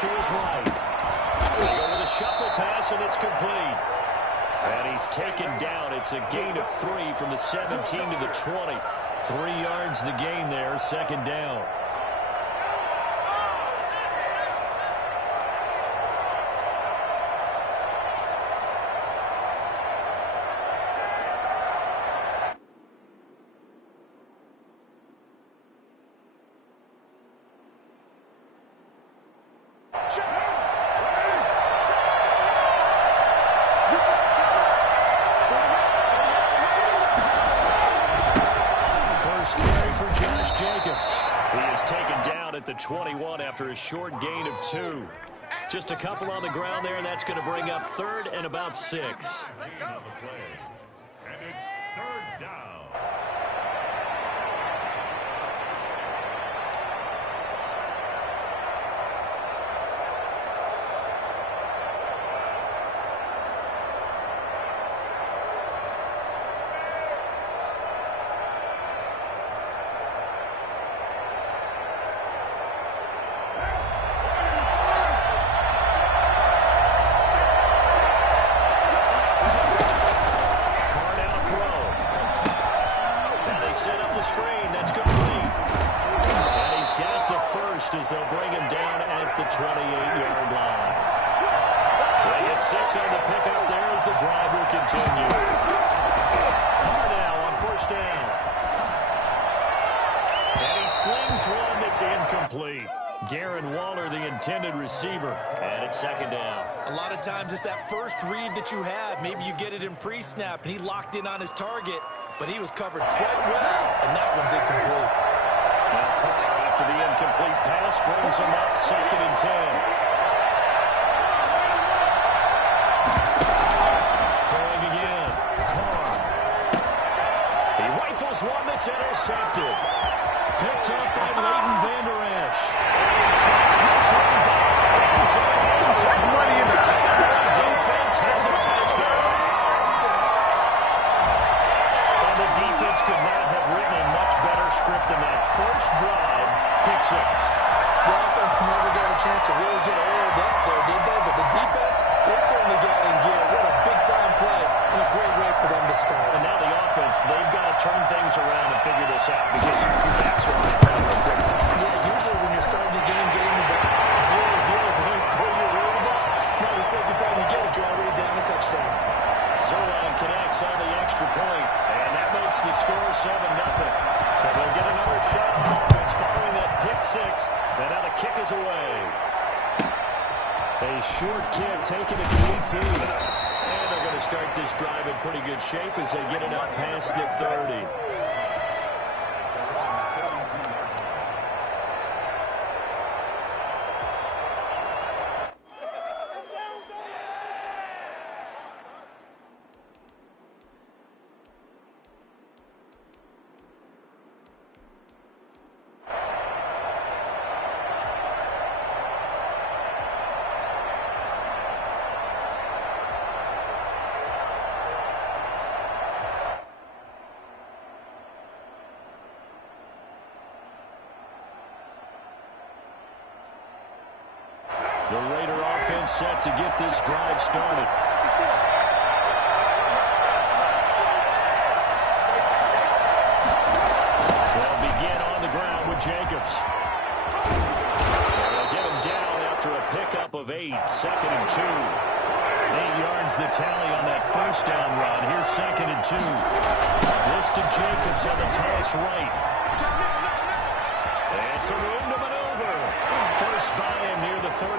to his right. They go with a shuffle pass, and it's complete. And he's taken down. It's a gain of 3 from the 17 to the 20. 3 yards the gain there, second down. The 21 after a short gain of 2. Just a couple on the ground there, and that's going to bring up 3rd and about 6. And it's 3rd down. As they'll bring him down at the 28-yard line. They get 6 on the pickup there as the drive will continue. Now on 1st down. And he slings one that's incomplete. Darren Waller, the intended receiver, and it's 2nd down. A lot of times it's that first read that you have. Maybe you get it in pre-snap, and he locked in on his target, but he was covered quite well, and that one's incomplete. Now Carr, after the incomplete pass, brings him up 2nd and 10. Throwing again. Carr. He rifles one that's intercepted. Picked up by Leighton Vander Esch. Defense has a touchdown. And the defense could not have written a much better script than that. First drive, pick 6. The offense never got a chance to really get oiled up there, did they? But the defense, they certainly got in gear. What a big-time play and a great way for them to start. And now the offense, they've got to turn things around and figure this out because your backs are on the ground real quick. Yeah, usually when you're starting the game, getting the back 0-0 is the only score you're worried about. Now the second time you get a draw right down a touchdown. Zerline connects on the extra point, and that makes the score 7-0. So they'll get another shot on offense following that pick 6, and now the kick is away. A short kick taken at the 18. And they're going to start this drive in pretty good shape as they get it up past the 30. The Raider offense set to get this drive started. They'll begin on the ground with Jacobs. They'll get him down after a pickup of 8, 2nd and 2. 8 yards the tally on that first down run. Here's 2nd and 2. This to Jacobs on the toss right. It's a room to maneuver. First by him near the 35.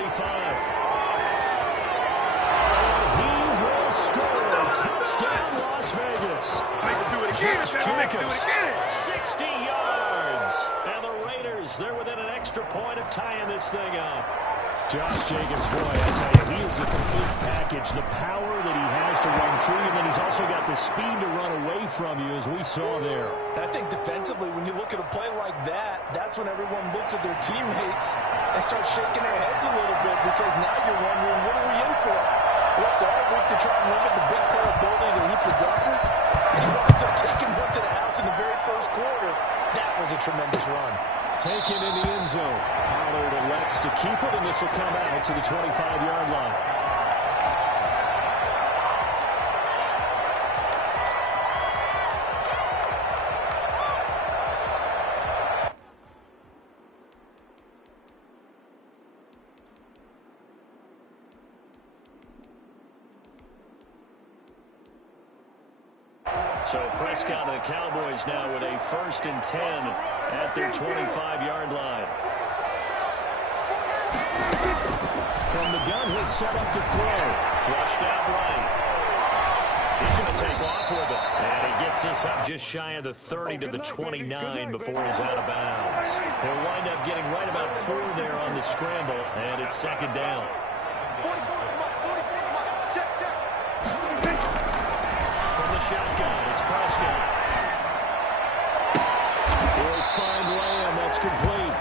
He will score. Touchdown, Las Vegas. Make him do it again. Make him do it again. 60 yards. And the Raiders, they're within an extra point of tying this thing up. Josh Jacobs, boy, I tell you, he is a complete package. The power that he has to run free, and then he's also got the speed to run away from you, as we saw there. I think defensively, when you look at a play like that, that's when everyone looks at their teammates and starts shaking their heads a little bit, because now you're wondering, what are we in for? What all week to try and limit the big play ability that he possesses? And he winds up taking one to the house in the very first quarter. That was a tremendous run. taken in the end zone. Pollard elects to keep it, and this will come out to the 25-yard line. So Prescott and the Cowboys now with a 1st and 10 at their 25-yard line. From the gun, he'll set up to throw. Flushed out right. He's going to take off with it. And he gets this up just shy of the 30 to the 29 before he's out of bounds. He'll wind up getting right about 4 there on the scramble, and it's 2nd down. Shotgun, it's Prescott. He'll find Lamb, that's complete.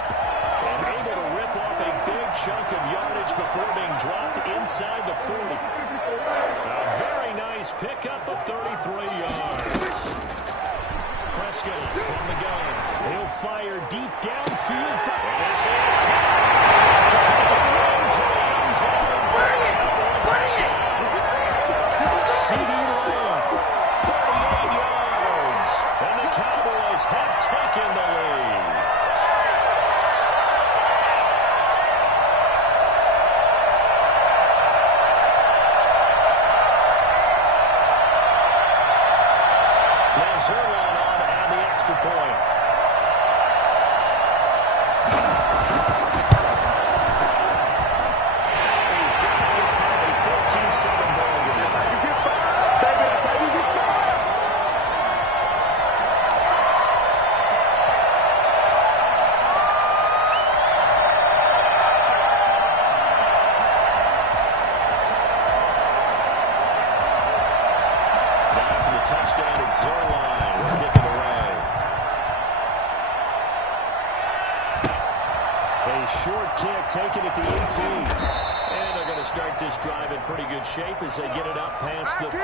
And able to rip off a big chunk of yardage before being dropped inside the 40. A very nice pickup of 33 yards. Prescott from the gun. He'll fire deep downfield. This is to the end zone. CD Lamb. 38 yards, and the Cowboys have taken the lead. Now Zerline on to add the extra point. He's got it. It's now a 14-7 ball game. Touchdown at Zerline. We'll kick it away. A short kick taken at the 18. And they're going to start this drive in pretty good shape as they get it up past the 30.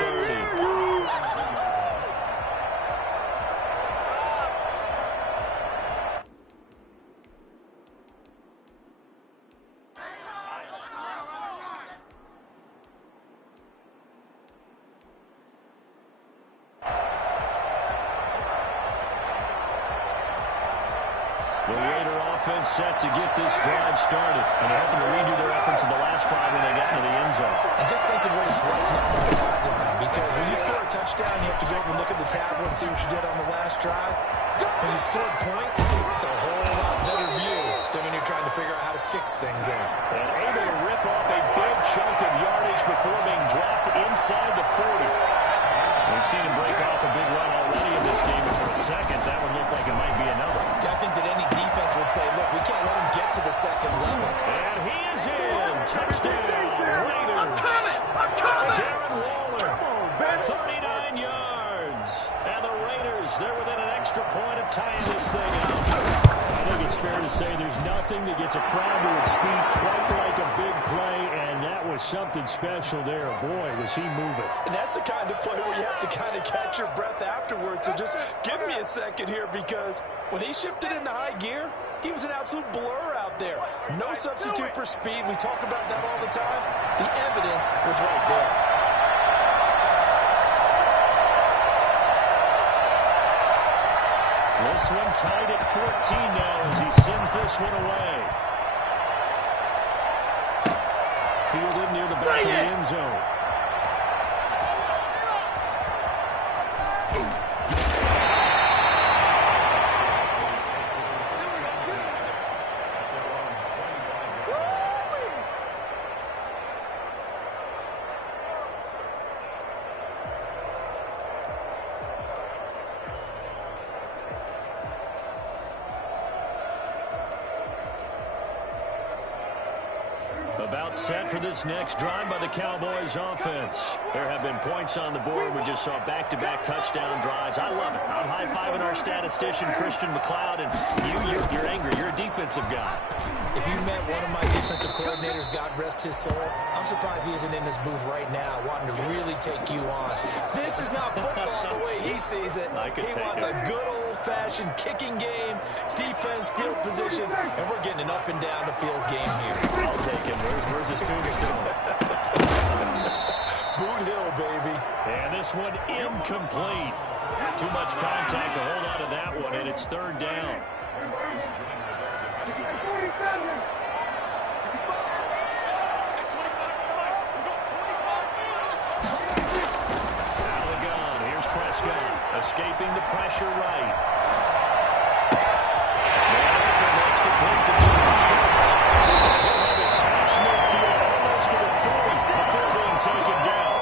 The Raider offense set to get this drive started. And they're hoping to redo their efforts in the last drive when they got into the end zone. And just think of what it's like now on the sideline. Because when you score a touchdown, you have to go over and look at the tablet and see what you did on the last drive. When you scored points, it's a whole lot better view than when you're trying to figure out how to fix things in. And able to rip off a big chunk of yardage before being dropped inside the 40. We've seen him break off a big run already in this game, and for a second, that would look like it might be another. I think that any defense would say, look, we can't let him get to the second level. And he is in. Touchdown, Raiders. I'm coming! Darren Waller, 39 yards. And the Raiders, they're within an extra point of tying this thing up. I think it's fair to say there's nothing that gets a crowd to its feet quite like a big play, and that was something special there. Boy, was he moving. And that's the kind of play where you have to kind of catch your breath afterwards. So just give me a second here, because when he shifted into high gear, he was an absolute blur out there. No substitute for speed. We talk about that all the time. The evidence was right there. This one tied at 14 now as he sends this one away. Fielded near the back of the end zone. About set for this next drive by the Cowboys offense. There have been points on the board. We just saw back-to-back touchdown drives. I love it. I'm high-fiving our statistician, Christian McLeod, and you're angry. You're a defensive guy. If you met one of my defensive coordinators, God rest his soul, I'm surprised he isn't in this booth right now wanting to really take you on. This is not football the way he sees it. He wants a good old old-fashioned kicking game, defense, field position, and we're getting an up and down the field game here. I'll take him. Where's his tombstone? Boot Hill, baby. And this one incomplete. Too much contact to hold on to that one, and it's third down. Prescott escaping the pressure right. That's complete to Jordan Schultz. He'll have it past midfield almost to the 40 before being taken down.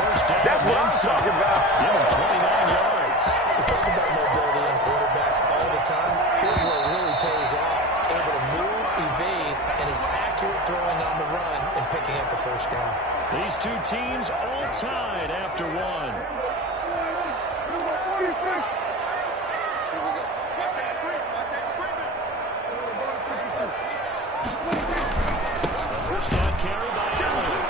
First down. That's what I'm talking about. Give him 29 yards. We talk about mobility in quarterbacks all the time. Here's where it really pays off. Able to move, evade, and is accurate throwing on the run and picking up a first down. These two teams all tied after one. First down carry by Allen.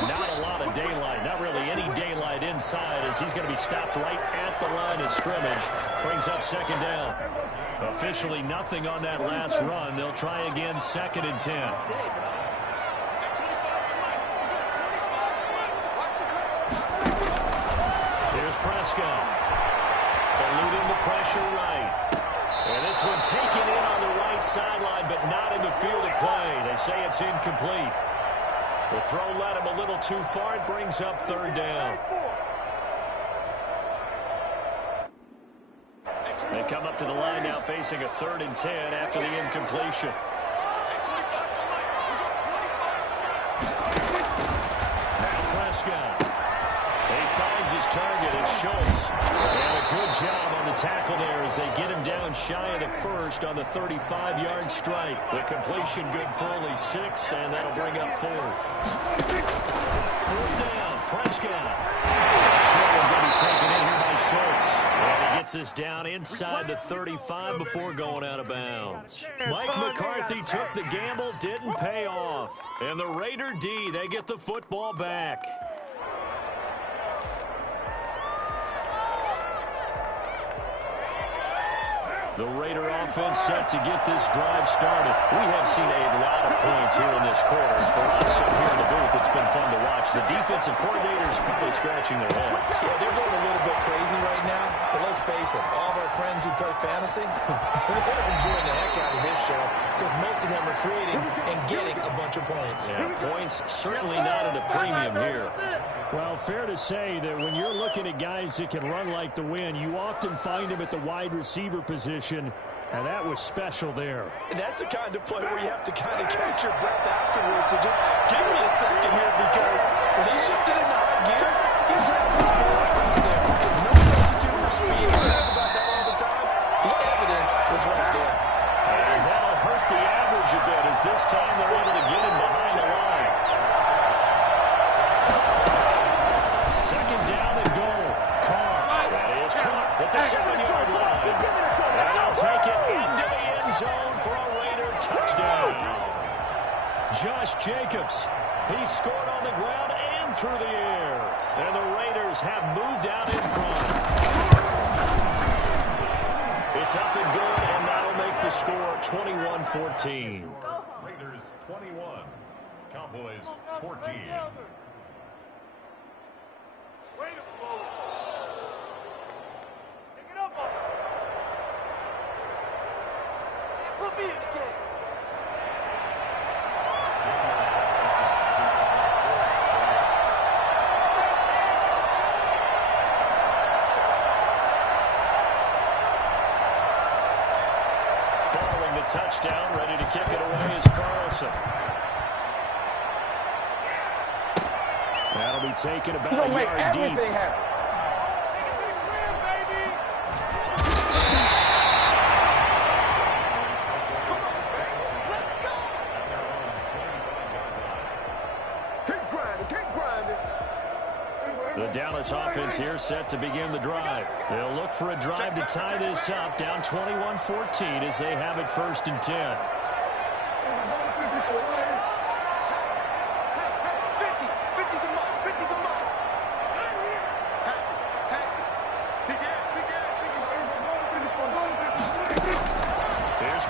And not a lot of daylight. Not really any daylight inside as he's going to be stopped right at the line of scrimmage. Brings up second down. Officially nothing on that last run. They'll try again, 2nd and 10. Here's Prescott. Eluding the pressure right. And this one taken in on the right sideline, but not in the field of play. They say it's incomplete. The throw led him a little too far. It brings up third down. They come up to the line now facing a 3rd and 10 after the incompletion. Now Prescott. He finds his target. It's Schultz. And a good job on the tackle there as they get him down shy of the first on the 35-yard strike. The completion good for only 6, and that'll bring up 4th. 4th down, Prescott. Short one going to be taken in here by Schultz. And he gets us down inside the 35 before going out of bounds. Mike McCarthy took the gamble, didn't pay off. And the Raider D, they get the football back. The Raider offense set to get this drive started. We have seen a lot of points here in this quarter. For us up here in the booth, it's been fun to watch. The defensive coordinators probably scratching their heads. Yeah, they're going a little bit crazy right now. But let's face it, all of our friends who play fantasy, they're enjoying the heck out of this show because most of them are creating and getting a bunch of points. Yeah, points certainly not at a premium here. Well, fair to say that when you're looking at guys that can run like the wind, you often find them at the wide receiver position, and that was special there. And that's the kind of play where you have to kind of catch your breath afterwards. So just give me a second here because when he shifted into high gear, he was absolutely out there. No substitute for speed. We talk about that all the time. The evidence was right there. And that'll hurt the average a bit as this time they're able to get him behind the line. 2nd down and goal. Carr. That is caught at the 7-yard line. And they'll take it into the end zone for a Raider touchdown. Josh Jacobs. He scored on the ground and through the air. And the Raiders have moved out in front. It's up and good, and that'll make the score 21-14. Raiders 21, Cowboys 14. Put me in the game. Following the touchdown, ready to kick it away is Carlson. That'll be taken about a yard deep. Everything happen. The Dallas offense here set to begin the drive. They'll look for a drive to tie this up, down 21-14 as they have it 1st and 10.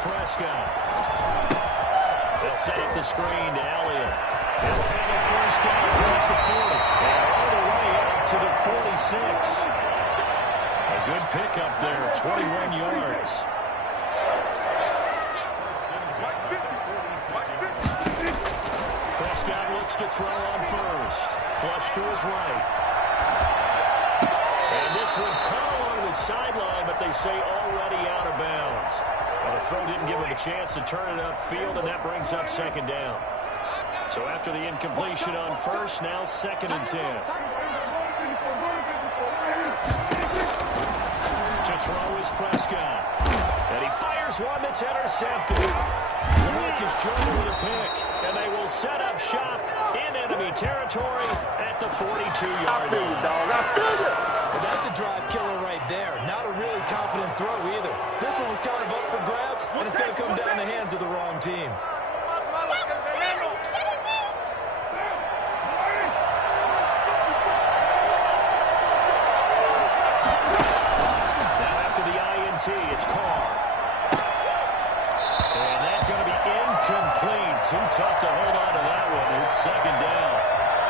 Prescott. They'll set up the screen to Elliott. He'll have a first down across the 40. And all the way out to the 46. A good pickup there, 21 yards. Prescott looks to throw on first. Flush to his right. And this one caught along the sideline, but they say already out of bounds. Well, the throw didn't give him a chance to turn it upfield, and that brings up second down. So after the incompletion on first, now 2nd and 10. To throw is Prescott. And he fires one that's intercepted. Marcus Jones with a pick. And they will set up shop in enemy territory at the 42-yard line. Well, that's a drive killer right there. Not a really confident throw either. This one was kind of up for grabs, and it's going to come down the hands of the wrong team. It's Carr. And that's going to be incomplete. Too tough to hold on to that one. It's second down.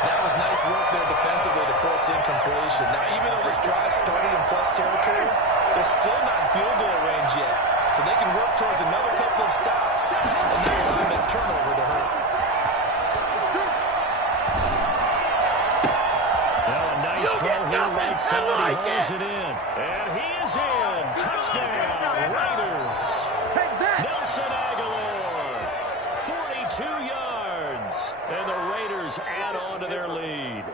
That was nice work there defensively to force incompletion. Now, even though this drive started in plus territory, they're still not in field goal range yet. So they can work towards another couple of stops and not allow that turnover to hurt. Now a nice throw here right side. He holds it in. And he is in. Touchdown, Raiders. Nelson Aguilar, 42 yards. And the Raiders add on to their lead.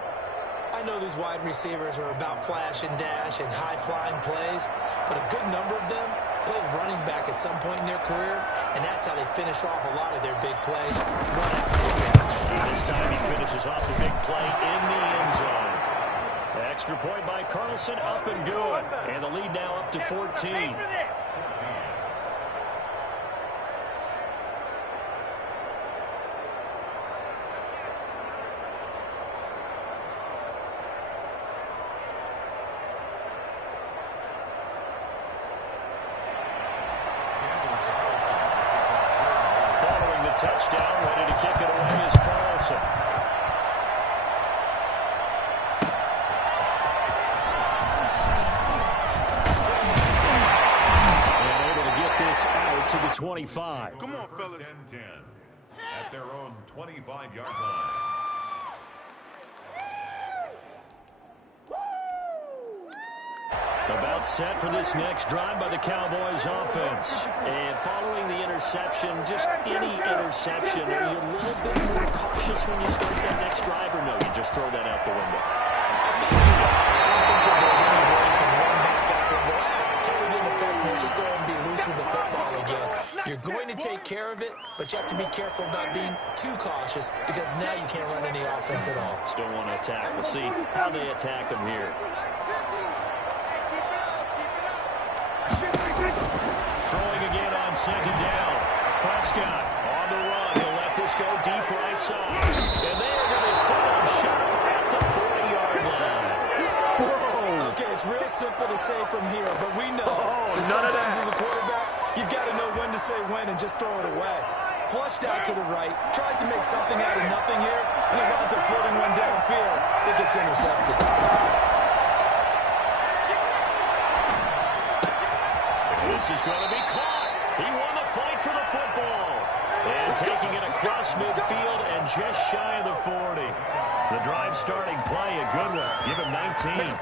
I know these wide receivers are about flash and dash and high-flying plays, but a good number of them played running back at some point in their career, and that's how they finish off a lot of their big plays. Run after the catch. And this time he finishes off the big play in the end zone. Extra point by Carlson, up and good. And the lead now up to 14. Following the touchdown, ready to kick it away is Carlson. To the 25. Come on, fellas. 10-10 at their own 25-yard line. About set for this next drive by the Cowboys offense. And following the interception, just any interception, are you a little bit more cautious when you start that next drive, or no, you just throw that out the window? Just go ahead and be loose with the football again. You're going to take care of it, but you have to be careful about being too cautious because now you can't run any offense at all. Still want to attack. We'll see how they attack them here. Throwing again on second down. Prescott on the run. He'll let this go deep right side. And they're going to set up shop at the 40-yard line. Okay, it's real simple to say from here, but we know that sometimes as a quarterback, you've got to know when to say when and just throw it away. Flushed out to the right, tries to make something out of nothing here, and he winds up floating one downfield that gets intercepted. This is going to be caught. He won the fight for the football. And taking it across midfield and just shy of the 40. The drive starting play, a good one. Give him 19.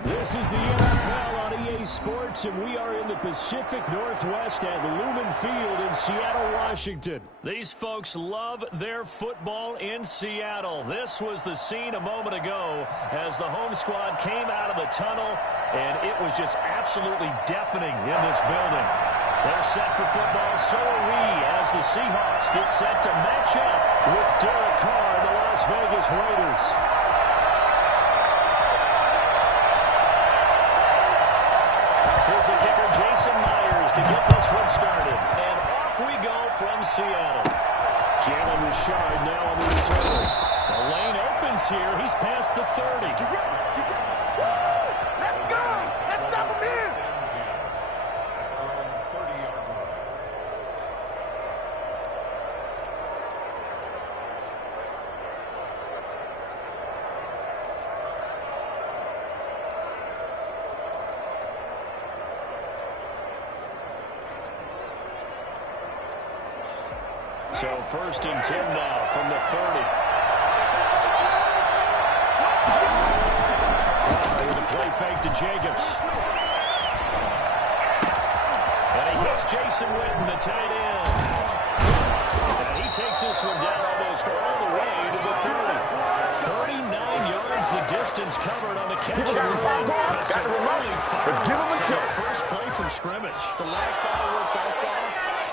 This is the NFL on EA Sports, and we are in the Pacific Northwest at Lumen Field in Seattle, Washington. These folks love their football in Seattle. This was the scene a moment ago as the home squad came out of the tunnel, and it was just absolutely deafening in this building. They're set for football, so are we, as the Seahawks get set to match up with Derek Carr, the Las Vegas Raiders. Here's the kicker, Jason Myers, to get this one started. And off we go from Seattle. Jalen Richard now on the return. The lane opens here. He's past the 30. Let's go! Let's stop him in! So 1st and 10 now from the 30. With a play fake to Jacobs. And he hits Jason Witten, the tight end. And he takes this one down almost all the way to the 30. 39 yards the distance covered on the catch and run. That's only 5 yards on the first play from scrimmage. The last fireworks I saw,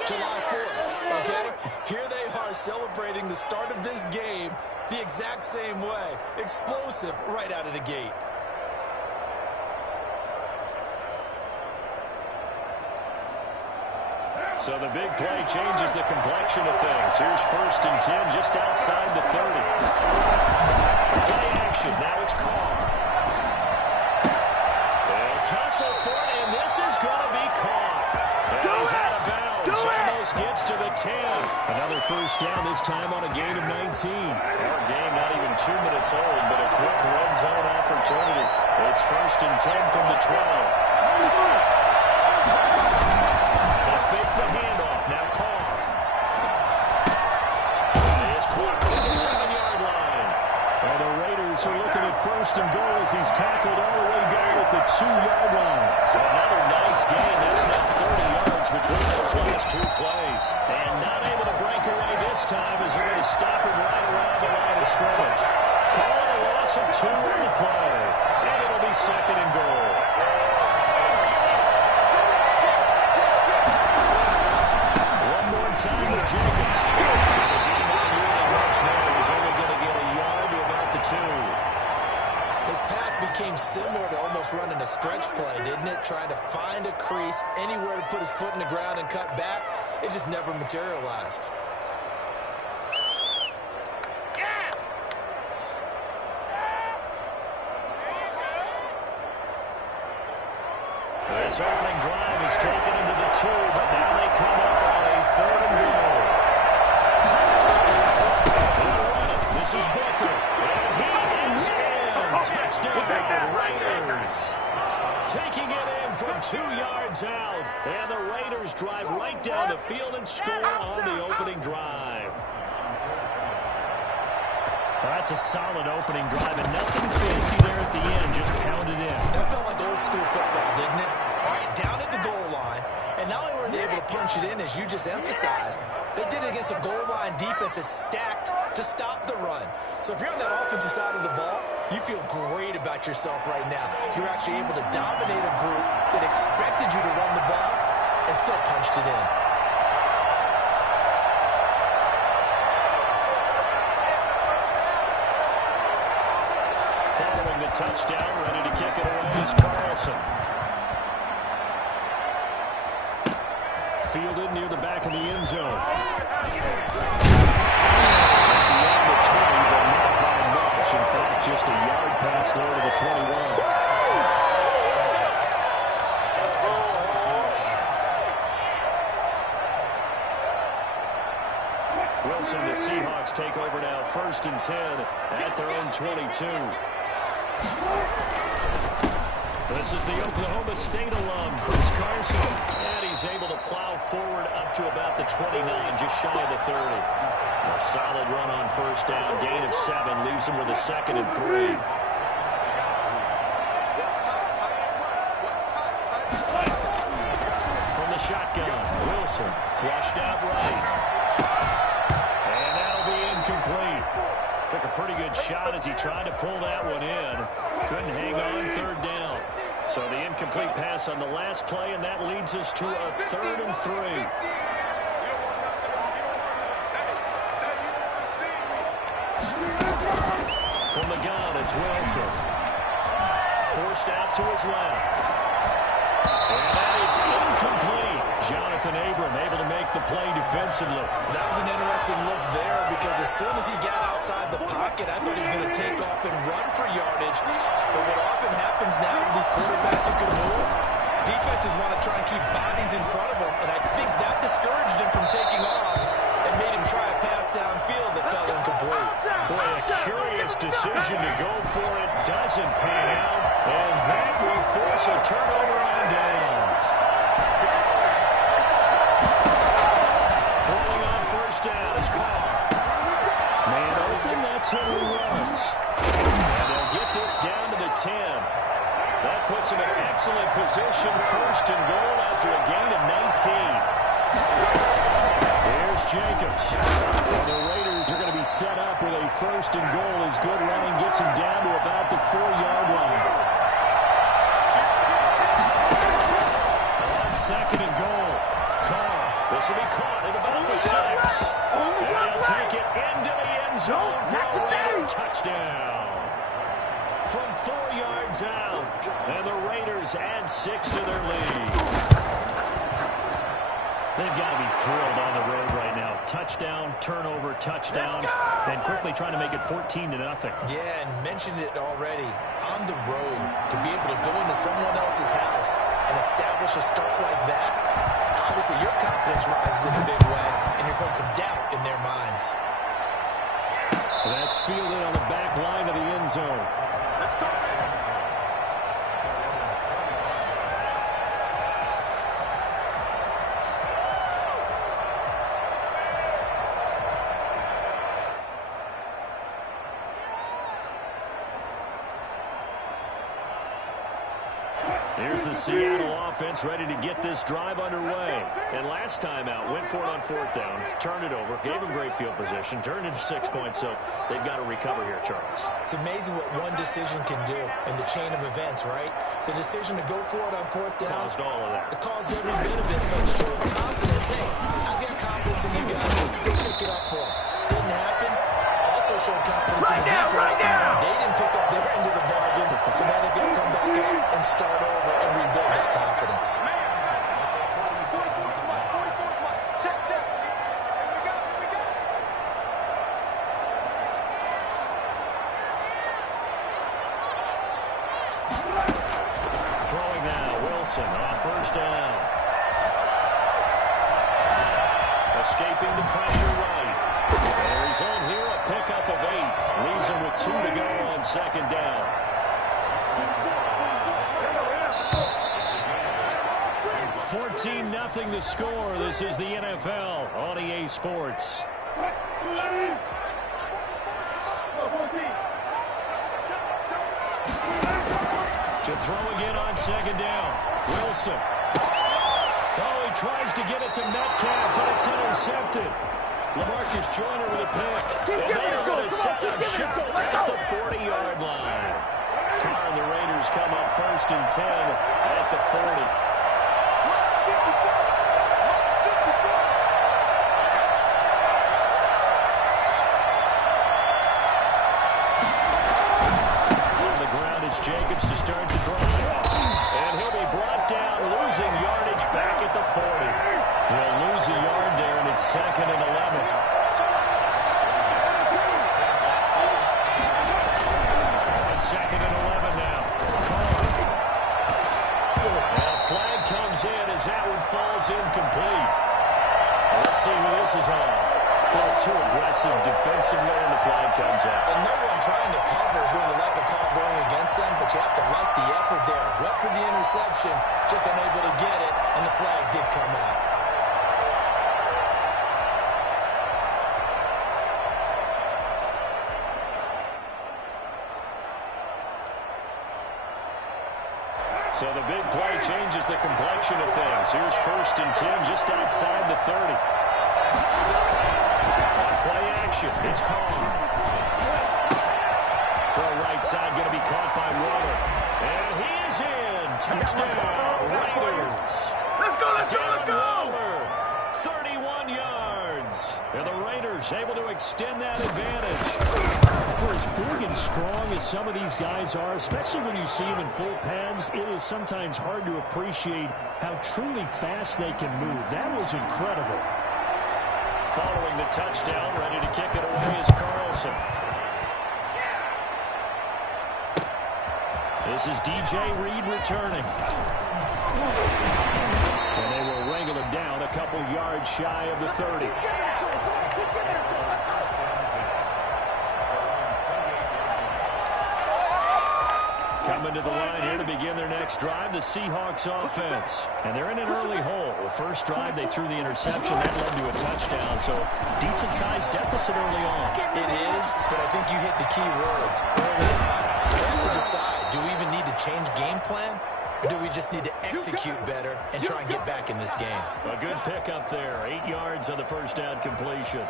July 4th, okay? Here they are celebrating the start of this game the exact same way. Explosive right out of the gate. So the big play changes the complexion of things. Here's 1st and 10 just outside the 30. Play action. Now it's Carr. They'll tussle for it, and this is going to be caught. And he's out of bounds. Almost gets to the 10. Another first down, this time on a gain of 19. Our game not even 2 minutes old, but a quick red zone opportunity. It's 1st and 10 from the 12. Fake the handoff. Now Carr. It's caught to the 7-yard line. And the Raiders are looking at 1st and goal as he's tackled all the way down at the 2-yard line. Another nice gain. That's now 30 yards between those last 2 plays. And not able to break away this time as they're going to stop him right around the line of scrimmage. Call it a loss of 2 on the play. And it'll be 2nd and goal. Time with Jacobs. The D-line really rush now is only going to get a yard to about the 2. His path became similar to almost running a stretch play, didn't it? Trying to find a crease, anywhere to put his foot in the ground and cut back. It just never materialized. This opening drive is taken into the 2, but now they come up on a 3rd and goal. This is Booker, and he is in. Touchdown, Raiders. Taking it in from 2 yards out, and the Raiders drive right down the field and score on the opening drive. Well, that's a solid opening drive, and nothing fancy there at the end, just pounded in. That felt like old school football, didn't it? All right, down at the goal line, and not only were they able to punch it in, as you just emphasized, they did it against a goal line defense that's stacked to stop the run. So if you're on that offensive side of the ball, you feel great about yourself right now. You're actually able to dominate a group that expected you to run the ball and still punched it in. Following the touchdown, ready to kick it away is Carlson. Fielded near the back of the end zone. Beyond the 20, but not by much. In fact, just a yard pass there to the 21. Wilson, the Seahawks take over now, 1st and 10 at their own 22. This is the Oklahoma State alum, Chris Carson. And he's able to plow forward up to about the 29, just shy of the 30. A solid run on 1st down, gain of 7, leaves him with a 2nd and 3. Wilson. Flushed out right. And that'll be incomplete. Took a pretty good shot as he tried to pull that one in. Couldn't hang on, third down. So the incomplete pass on the last play, and that leads us to a 3rd and 3. From the gun, it's Wilson. Forced out to his left. And that is incomplete. Jonathan Abram able to make the play defensively. That was an interesting look there because as soon as he got outside the pocket, I thought he was going to take off and run for yardage. But what often happens now with these quarterbacks who can move, defenses want to try and keep bodies in front of them. And I think that discouraged him from taking off and made him try a pass downfield that fell incomplete. Boy, a curious decision to go for it. Doesn't pan out. And that will force a turnover on downs. Pulling on first down is Carr. Man open, that's Henry Ruggs. And they'll get this down to the 10. That puts him in excellent position. 1st and goal after a gain of 19. Here's Jacobs. And the Raiders are going to be set up with a 1st and goal as good running gets him down to about the 4-yard line. On 2nd and goal, Carr. This will be caught at about the 6. And they'll take it into the end zone for a Raider touchdown. From 4 yards out, and the Raiders add 6 to their lead. They've got to be thrilled on the road right now. Touchdown, turnover, touchdown, and quickly trying to make it 14-0. Yeah, and mentioned it already. On the road, to be able to go into someone else's house and establish a start like that, obviously your confidence rises in a big way, and you're putting some doubt in their minds. That's fielded on the back line of the end zone. Here's the Seattle offense ready to get this drive underway. And last time out, went for it on 4th down, turned it over, gave him great field position, turned into 6 points, so they've got to recover here, Charles. It's amazing what one decision can do in the chain of events, right? The decision to go for it on 4th down. Caused all of that. It caused every bit of it, but showed confidence. Hey, I've got confidence in you guys. Go pick it up for them. Didn't happen. Also showed confidence in the defense. They didn't pick up their end of the bargain, so now they've got to come back out and start over and rebuild that confidence. Throwing now, Wilson on 1st down. Escaping the pressure right. There's in here a pickup of 8. Leaves him with 2 to go on 2nd down. $14-0 the score. This is the NFL on EA Sports. To throw again on 2nd down. Wilson. Oh, he tries to get it to Metcalf, but it's intercepted. LaMarcus Joyner with a pick. And they are going to set up shop at the 40-yard line. Carr and the Raiders come up 1st and 10 at the 40. Jacobs to start the drive. And he'll be brought down, losing yardage back at the 40. He'll lose a yard there, and it's 2nd and 11. On 2nd and 11 now. Carr. And a flag comes in as that one falls incomplete. Let's see who this is on. Well, too aggressive defensively, and the flag comes out. And no one trying to cover is going to like a call going against them, but you have to like the effort there. Went for the interception, just unable to get it, and the flag did come out. So the big play changes the complexion of things. Here's 1st and 10 just outside the 30. On play action, it's Carr. Throw right side, going to be caught by Water. And he is in. Touchdown, Raiders. Let's go, let's go, let's go! Water, 31 yards. And the Raiders able to extend that advantage. For as big and strong as some of these guys are, especially when you see them in full pads, it is sometimes hard to appreciate how truly fast they can move. That was incredible. Following the touchdown, ready to kick it away is Carlson. This is DJ Reed returning. And they will wrangle him down a couple yards shy of the 30. Coming to the line here to begin their next drive, the Seahawks offense. And they're in an early hole. The first drive, they threw the interception. That led to a touchdown. So, decent-sized deficit early on. It is, but I think you hit the key words early on. So we have to decide, do we even need to change game plan? Or do we just need to execute better and try and get back in this game? A good pickup there. 8 yards on the first down completion.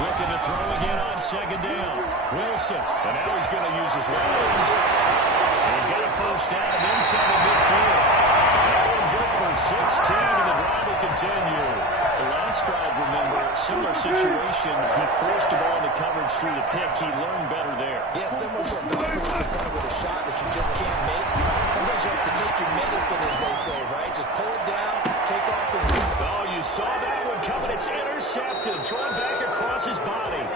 Looking to throw again on 2nd down. Wilson, and now he's going to use his legs. He's got a first down inside the midfield. That one good for 16, and the drive will continue. The last drive, remember, similar situation. He forced the ball into coverage through the pick. He learned better there. Yeah, similar to a doctor is confronted with a shot that you just can't make. Sometimes you have to take your medicine, as they say, right? Just pull it down, take off the lead. Oh, you saw that one coming. It's intercepted. Thrown back across his body.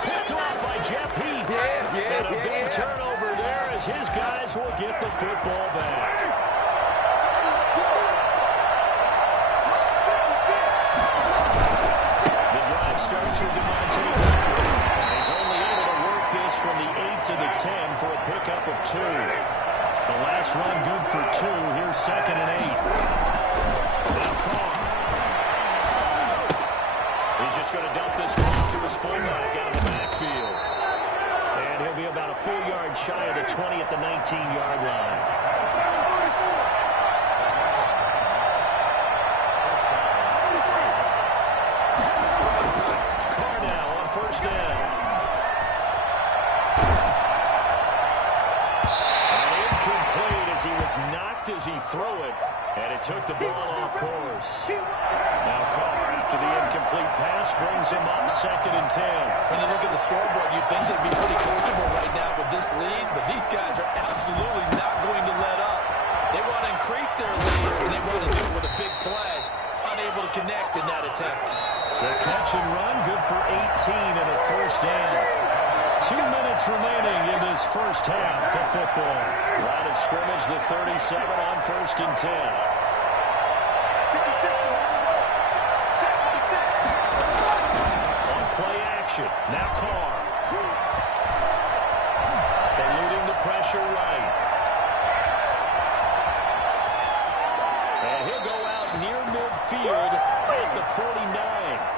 Picked off by Jeff Heath. And a big turnover there as his guys will get the football back. The drive starts with Devontae. He's only able to work this from the 8 to the 10 for a pickup of 2. The last run good for 2. Here's 2nd and 8. Now Carr. He's just going to dump this ball to his fullback out of the backfield. And he'll be about a full yard shy of the 20 at the 19-yard line. Carr now on 1st down. And incomplete as he was knocked as he threw it. And it took the ball off course. Now Carr, after the incomplete pass, brings him up 2nd and 10. When you look at the scoreboard, you'd think they'd be pretty comfortable right now with this lead, but these guys are absolutely not going to let up. They want to increase their lead, and they want to do it with a big play. Unable to connect in that attempt. The catch and run, good for 18 and a first down. 2 minutes remaining in this first half of football. Line of scrimmage, the 37 on 1st and 10. On play action, now Carr. Eluding the pressure right. And he'll go out near midfield at the 49.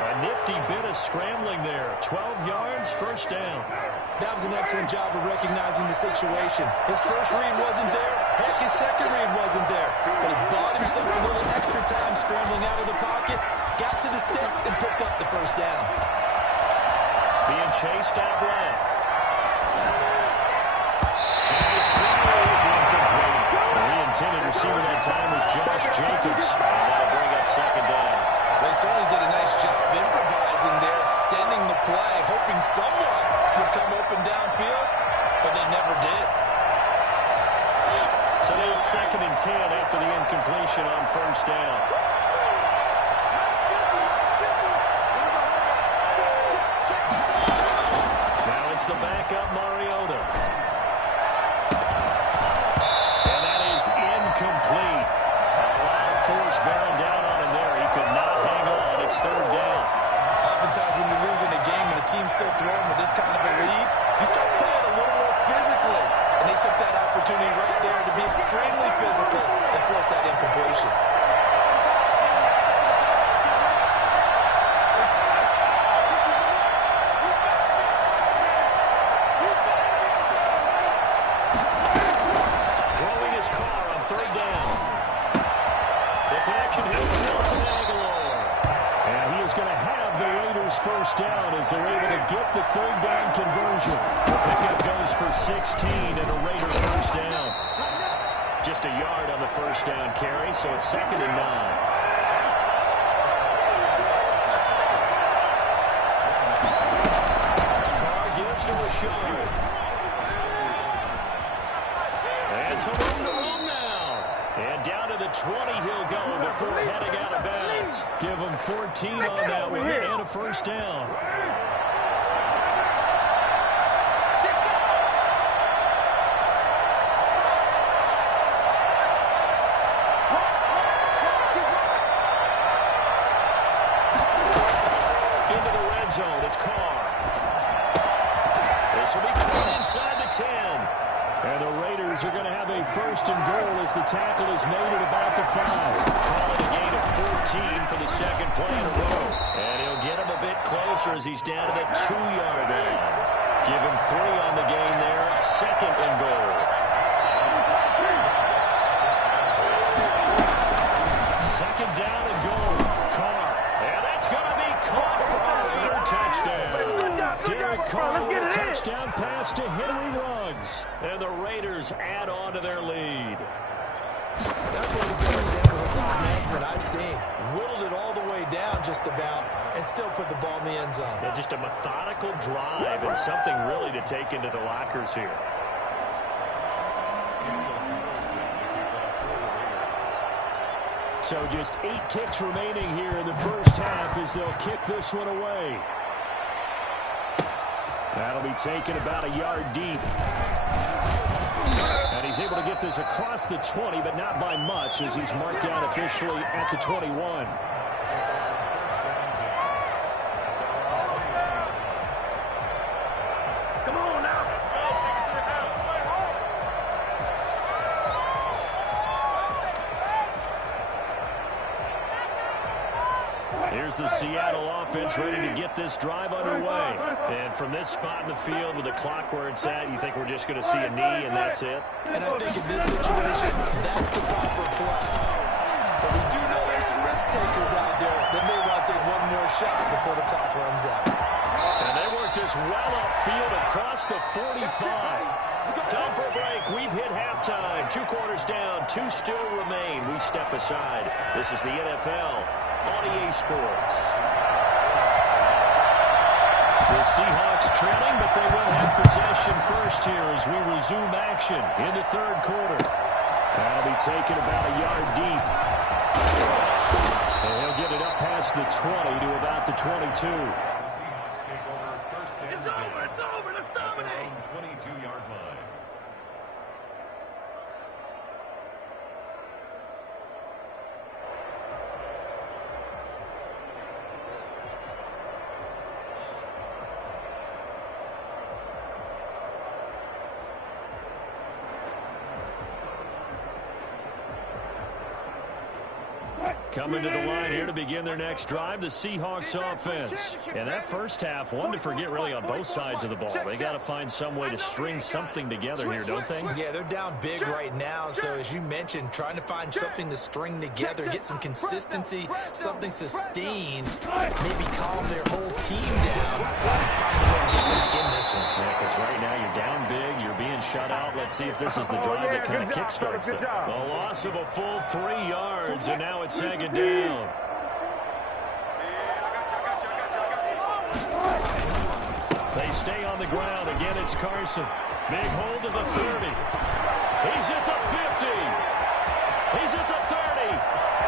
A nifty bit of scrambling there. 12 yards, first down. That was an excellent job of recognizing the situation. His first read wasn't there. Heck, his second read wasn't there. But he bought himself a little extra time scrambling out of the pocket, got to the sticks, and picked up the first down. Being chased out left. And his throw is incomplete. The intended receiver that time was Josh Jacobs. And that'll bring up 2nd down. They certainly did a nice job improvising there, extending the play, hoping someone would come open downfield, but they never did. So now 2nd and 10 after the incompletion on 1st down. Now it's the backup Mariota. And that is incomplete. A lot of force bearing down on him there. He could not hang on. It's 3rd down. Oftentimes when you're losing a game and the team's still throwing with this kind of a lead, you start playing a little more physically. And they took that opportunity right there to to be extremely physical and force that incompletion. Throwing his car on third down. The connection here with Nelson Aguilar. And he is going to have the Raiders first down as they're able to get the third down conversion. The pickup goes for 16 and a Raider first down. Just a yard on the first down carry, so it's 2nd and 9. Carr gives to Rashard. And some room to run now. And down to the 20 he'll go before heading out of bounds. Give him 14 on that one and a first down. Into the red zone, it's Carr. This will be thrown inside the 10. And the Raiders are going to have a first and goal as the tackle is made at about the 5. Calling a gain of 14 for the second play in a row. And he'll get him a bit closer as he's down to the 2-yard line. Give him 3 on the game there. 2nd and goal. Second down and goal. Carr. And that's going to be caught for a Raider touchdown. Derek Carr with a touchdown pass to Henry Ruggs. And the Raiders add on to their lead. That's one of the better examples of clock management I've seen. Whittled it all the way down just about and still put the ball in the end zone. Yeah, just a methodical drive and something really to take into the lockers here. So just 8 ticks remaining here in the first half as they'll kick this one away. That'll be taken about a yard deep. And he's able to get this across the 20, but not by much as he's marked down officially at the 21. Come on now. Here's the Seattle offense ready to get this drive underway. And from this spot in the field with the clock where it's at, you think we're just going to see a knee and that's it? And I think in this situation, that's the proper play. But we do know there's some risk takers out there that may want to take one more shot before the clock runs out. And they work this well upfield across the 45. Time for a break. We've hit halftime. 2 quarters down. 2 still remain. We step aside. This is the NFL on EA Sports. The Seahawks trailing, but they will have possession first here as we resume action in the third quarter. That'll be taken about a yard deep. And he'll get it up past the 20 to about the 22. The Seahawks take over first and 10. It's over. Let's At their dominate. own 22-yard line. Coming to the line here to begin their next drive, the Seahawks offense. And that first half, one to forget really on both sides of the ball. They got to find some way to string something together here, don't they? Yeah, they're down big right now. So as you mentioned, trying to find something to string together, get some consistency, something sustained, maybe calm their whole team down, and find a way to get back in this one. Yeah, because right now you're down big, you're being shut out. Let's see if this is the drive that kind of kickstarts them. A loss of a full 3 yards, and now it's second down. They stay on the ground. Again, it's Carson. Big hold to the 30. He's at the 50. He's at the 30.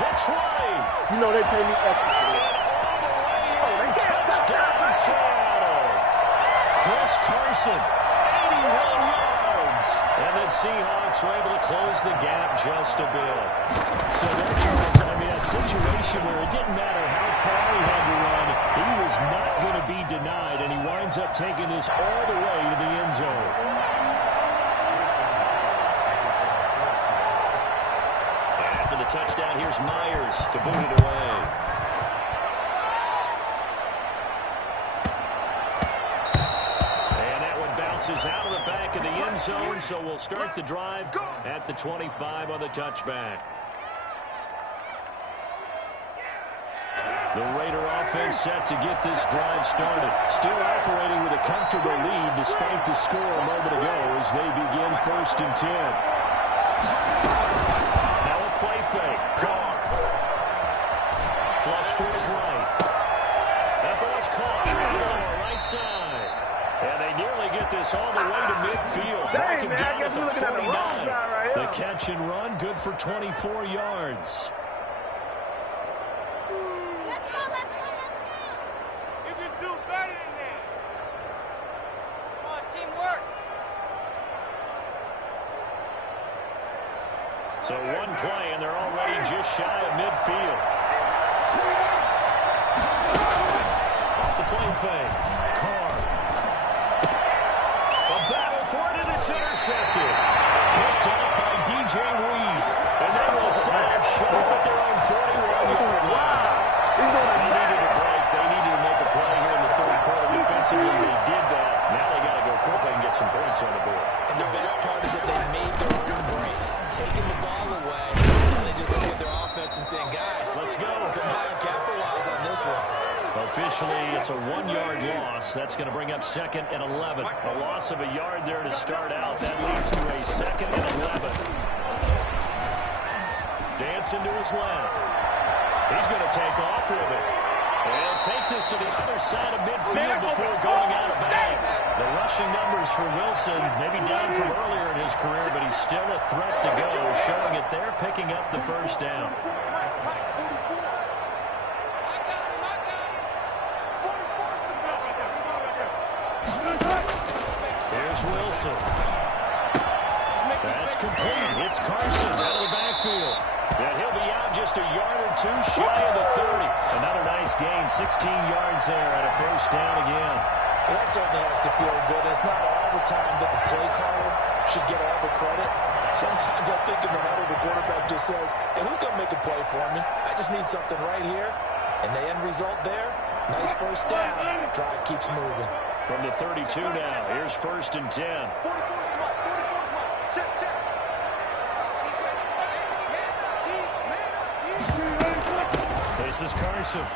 The 20. You know they pay me extra. And all the way in. Touchdown, Seattle. Chris Carson, 81 yards. And the Seahawks were able to close the gap just a bit. So there was, I mean, a situation where it didn't matter how far he had to run, he was not going to be denied, and he winds up taking this all the way to the end zone. the touchdown, here's Myers to boot it away. And that one bounces out of the back of the end zone, so we'll start the drive at the 25 on the touchback. The Raider offense set to get this drive started. Still operating with a comfortable lead despite the score a moment ago as they begin 1st and 10. Now a play fake. Carr. Flush to his right. That ball's caught on the right side. And they nearly get this all the way to midfield. Marking down at the 49. The catch and run, good for 24 yards. So one play, and they're already just shy of midfield. Off the play fake. Carr. A battle for it, and it's intercepted. Picked off by DJ Reed. And they will set shot at their own 41-yard line. They needed a break. They needed to make a play here in the 3rd quarter defensively. They did that. Now they got to go quickly and get some points on the board. And the best part is that they made their own break. Taking the ball away, now they just look at their offense and saying, guys, let's go. Come on, capitalize on this one. Officially, it's a 1-yard loss. That's going to bring up 2nd and 11. A loss of a yard there to start out. That leads to a 2nd and 11. Dancing to his left. He's going to take off with it. And take this to the other side of midfield before going out of bounds. The rushing numbers for Wilson, maybe down from earlier in his career, but he's still a threat to go, showing it there, picking up the 1st down. Here's Wilson. That's complete. It's Carson out of the backfield. And he'll be out just a yard or two shy of the 30. Another nice gain, 16 yards there at a 1st down again. Well, that certainly has to feel good. It's not all the time that the play caller should get all the credit. Sometimes I think in the huddle, the quarterback just says, hey, who's going to make a play for me? I just need something right here. And the end result there, nice 1st down. Drive keeps moving. From the 32 now, here's 1st and 10. This is Carson.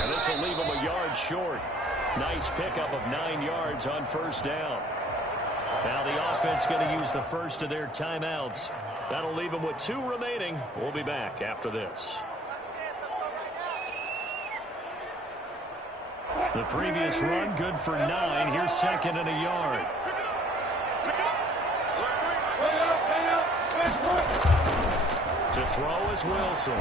And this will leave him a yard short. Nice pickup of 9 yards on 1st down. Now the offense going to use the first of their timeouts. That'll leave them with 2 remaining. We'll be back after this. The previous run, good for 9. Here's 2nd and a yard. To throw is Wilson.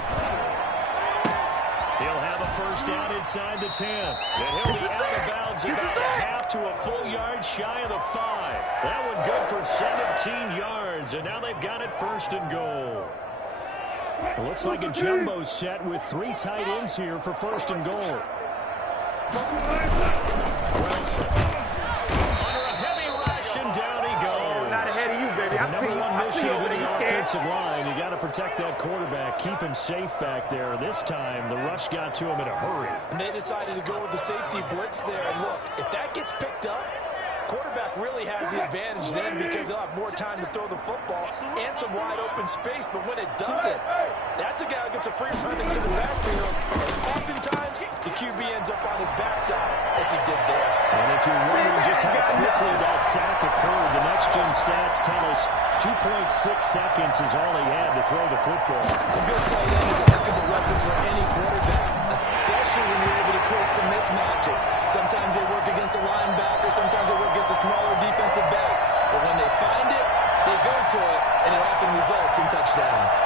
He'll have a 1st down inside the 10. And he'll be out of bounds about a half to a full yard shy of the 5. That one good for 17 yards. And now they've got it 1st and goal. It looks like a jumbo set with 3 tight ends here for 1st and goal. Wilson. Under a heavy rush, and down he goes. Not ahead of you, baby. The number 1 mission of the offensive line, you got to protect that quarterback, keep him safe back there. This time, the rush got to him in a hurry. And they decided to go with the safety blitz there. And look, if that gets picked up, quarterback really has the advantage then because he'll have more time to throw the football and some wide open space. But when it doesn't, that's a guy who gets a free run into the backfield. And oftentimes, the QB ends up on his backside, as he did there. And if you're wondering just how quickly that sack occurred, the next-gen stats tell us 2.6 seconds is all he had to throw the football. A good tight end is a heck of a weapon for any quarterback, especially when you're able to create some mismatches. Sometimes they work against a linebacker, sometimes they work against a smaller defensive back. But when they find it, they go to it, and it often results in touchdowns.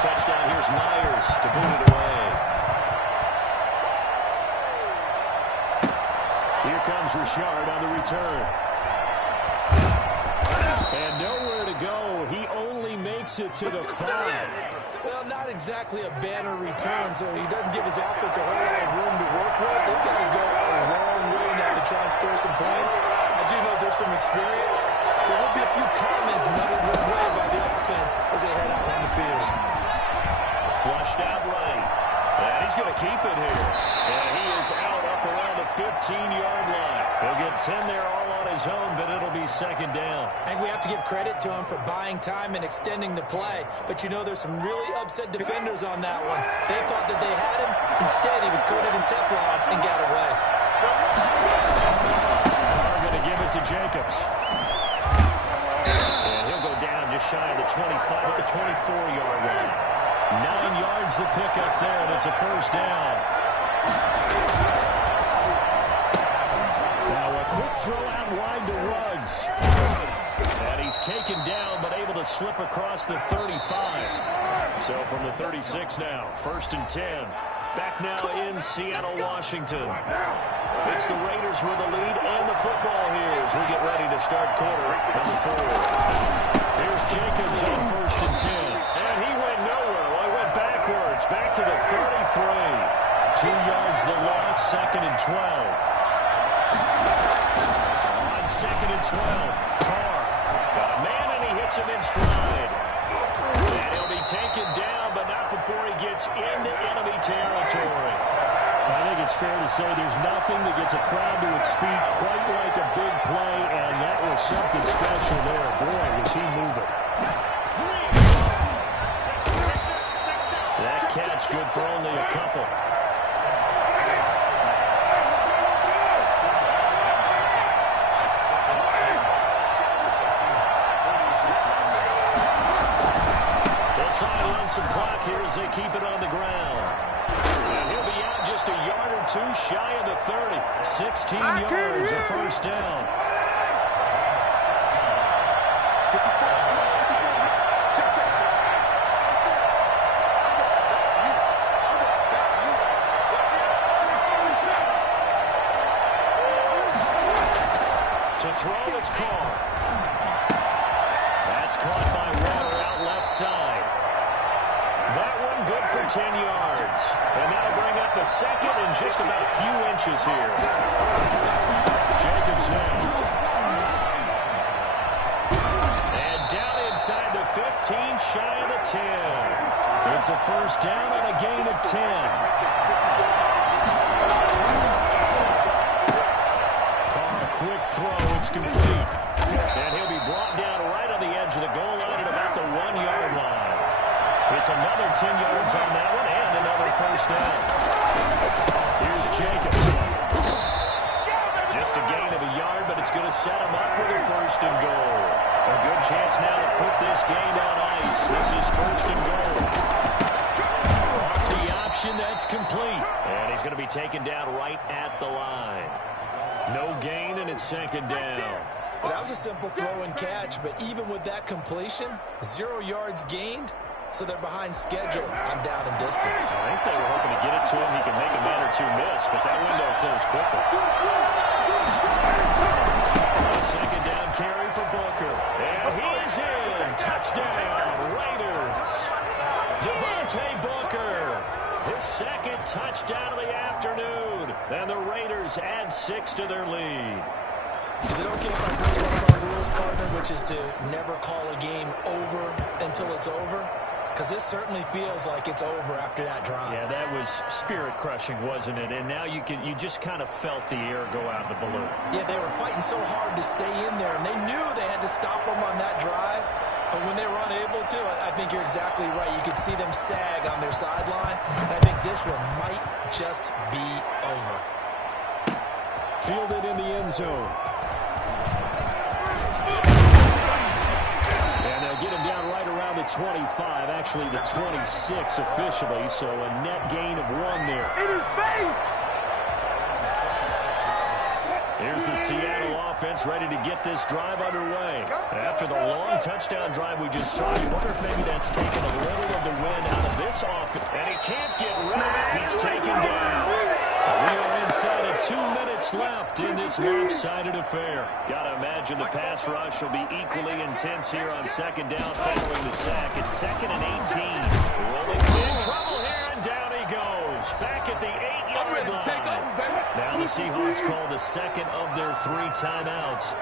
Touchdown, here's Myers to boot it away. Here comes Richard on the return. And nowhere takes it to the 5. Well, not exactly a banner return, so he doesn't give his offense a whole lot of room to work with. They've got to go a long way now to try and score some points. I do know this from experience. There will be a few comments muttered his way by the offense as they head out on the field. Flushed out right. And he's going to keep it here. And he is out up around the 15-yard line. He'll get 10 there all on his own, but it'll be second down. I think we have to give credit to him for buying time and extending the play. But you know there's some really upset defenders on that one. They thought that they had him. Instead, he was coated in Teflon and got away. They're going to give it to Jacobs. And he'll go down just shy of the 25 at the 24-yard line. 9 yards the pickup there, and it's a first down. Now a quick throw out wide to Ruggs. And he's taken down, but able to slip across the 35. So from the 36 now, 1st and 10. Back now in Seattle, Washington. It's the Raiders with the lead and the football here as we get ready to start quarter number 4. Here's Jacobs on 1st and 10. And he went nowhere. Well, he went backwards. Back to the 33. 2 yards the loss, 2nd and 12. On 2nd and 12, Carr got a man and he hits him in stride. And he'll be taken down, but not before he gets into enemy territory. I think it's fair to say there's nothing that gets a crowd to its feet quite like a big play, and that was something special there. Boy, was he moving. That catch good for only a couple. They'll try to run some clock here as they keep it on the ground. And he'll be out just a yard or two shy of the 30. 16 yards, a first down. To throw, it's Carr. That's caught by Water out left side. That one good for 10 yards. And that'll bring up the second in just about a few inches here. Jacobs now. And down inside the 15, shy of the 10. It's a first down on a gain of 10. Quick throw, it's complete. And he'll be brought down right on the edge of the goal line at about the 1-yard line. It's another 10 yards on that one and another first down. Here's Jacobs. Just a gain of a yard, but it's going to set him up with a 1st and goal. A good chance now to put this game on ice. This is 1st and goal. Off the option, that's complete. And he's going to be taken down right at the line. No gain, and it's 2nd down. Well, that was a simple throw and catch, but even with that completion, 0 yards gained, so they're behind schedule on down and distance. I think they were hoping to get it to him. He can make a man or two miss, but that window closed quickly. 2nd down carry for Booker. And he is in. Touchdown, Raiders. Devontae Booker. His 2nd touchdown of the afternoon. And the Raiders add 6 to their lead. Is it okay if I break one of our rules, partner, which is to never call a game over until it's over? Because this certainly feels like it's over after that drive. Yeah, that was spirit-crushing, wasn't it? And now you just kind of felt the air go out of the balloon. Yeah, they were fighting so hard to stay in there, and they knew they had to stop them on that drive. But when they were unable to, I think you're exactly right. You could see them sag on their sideline, and I think this one might just be over. Fielded in the end zone. And they'll get him down right around the 25, actually the 26 officially, so a net gain of 1 there. In his face! Here's the Seattle offense ready to get this drive underway. After the long touchdown drive we just saw, you wonder if maybe that's taken a little of the wind out of this offense. And he can't get rid of it. He's taken down. We are inside of 2 minutes left in this lopsided affair. Gotta imagine the pass rush will be equally intense here on second down following the sack. It's 2nd and 18. Rolling in trouble here, and down he goes. Back at the 8-yard line. Now the Seahawks call the second of their 3 timeouts.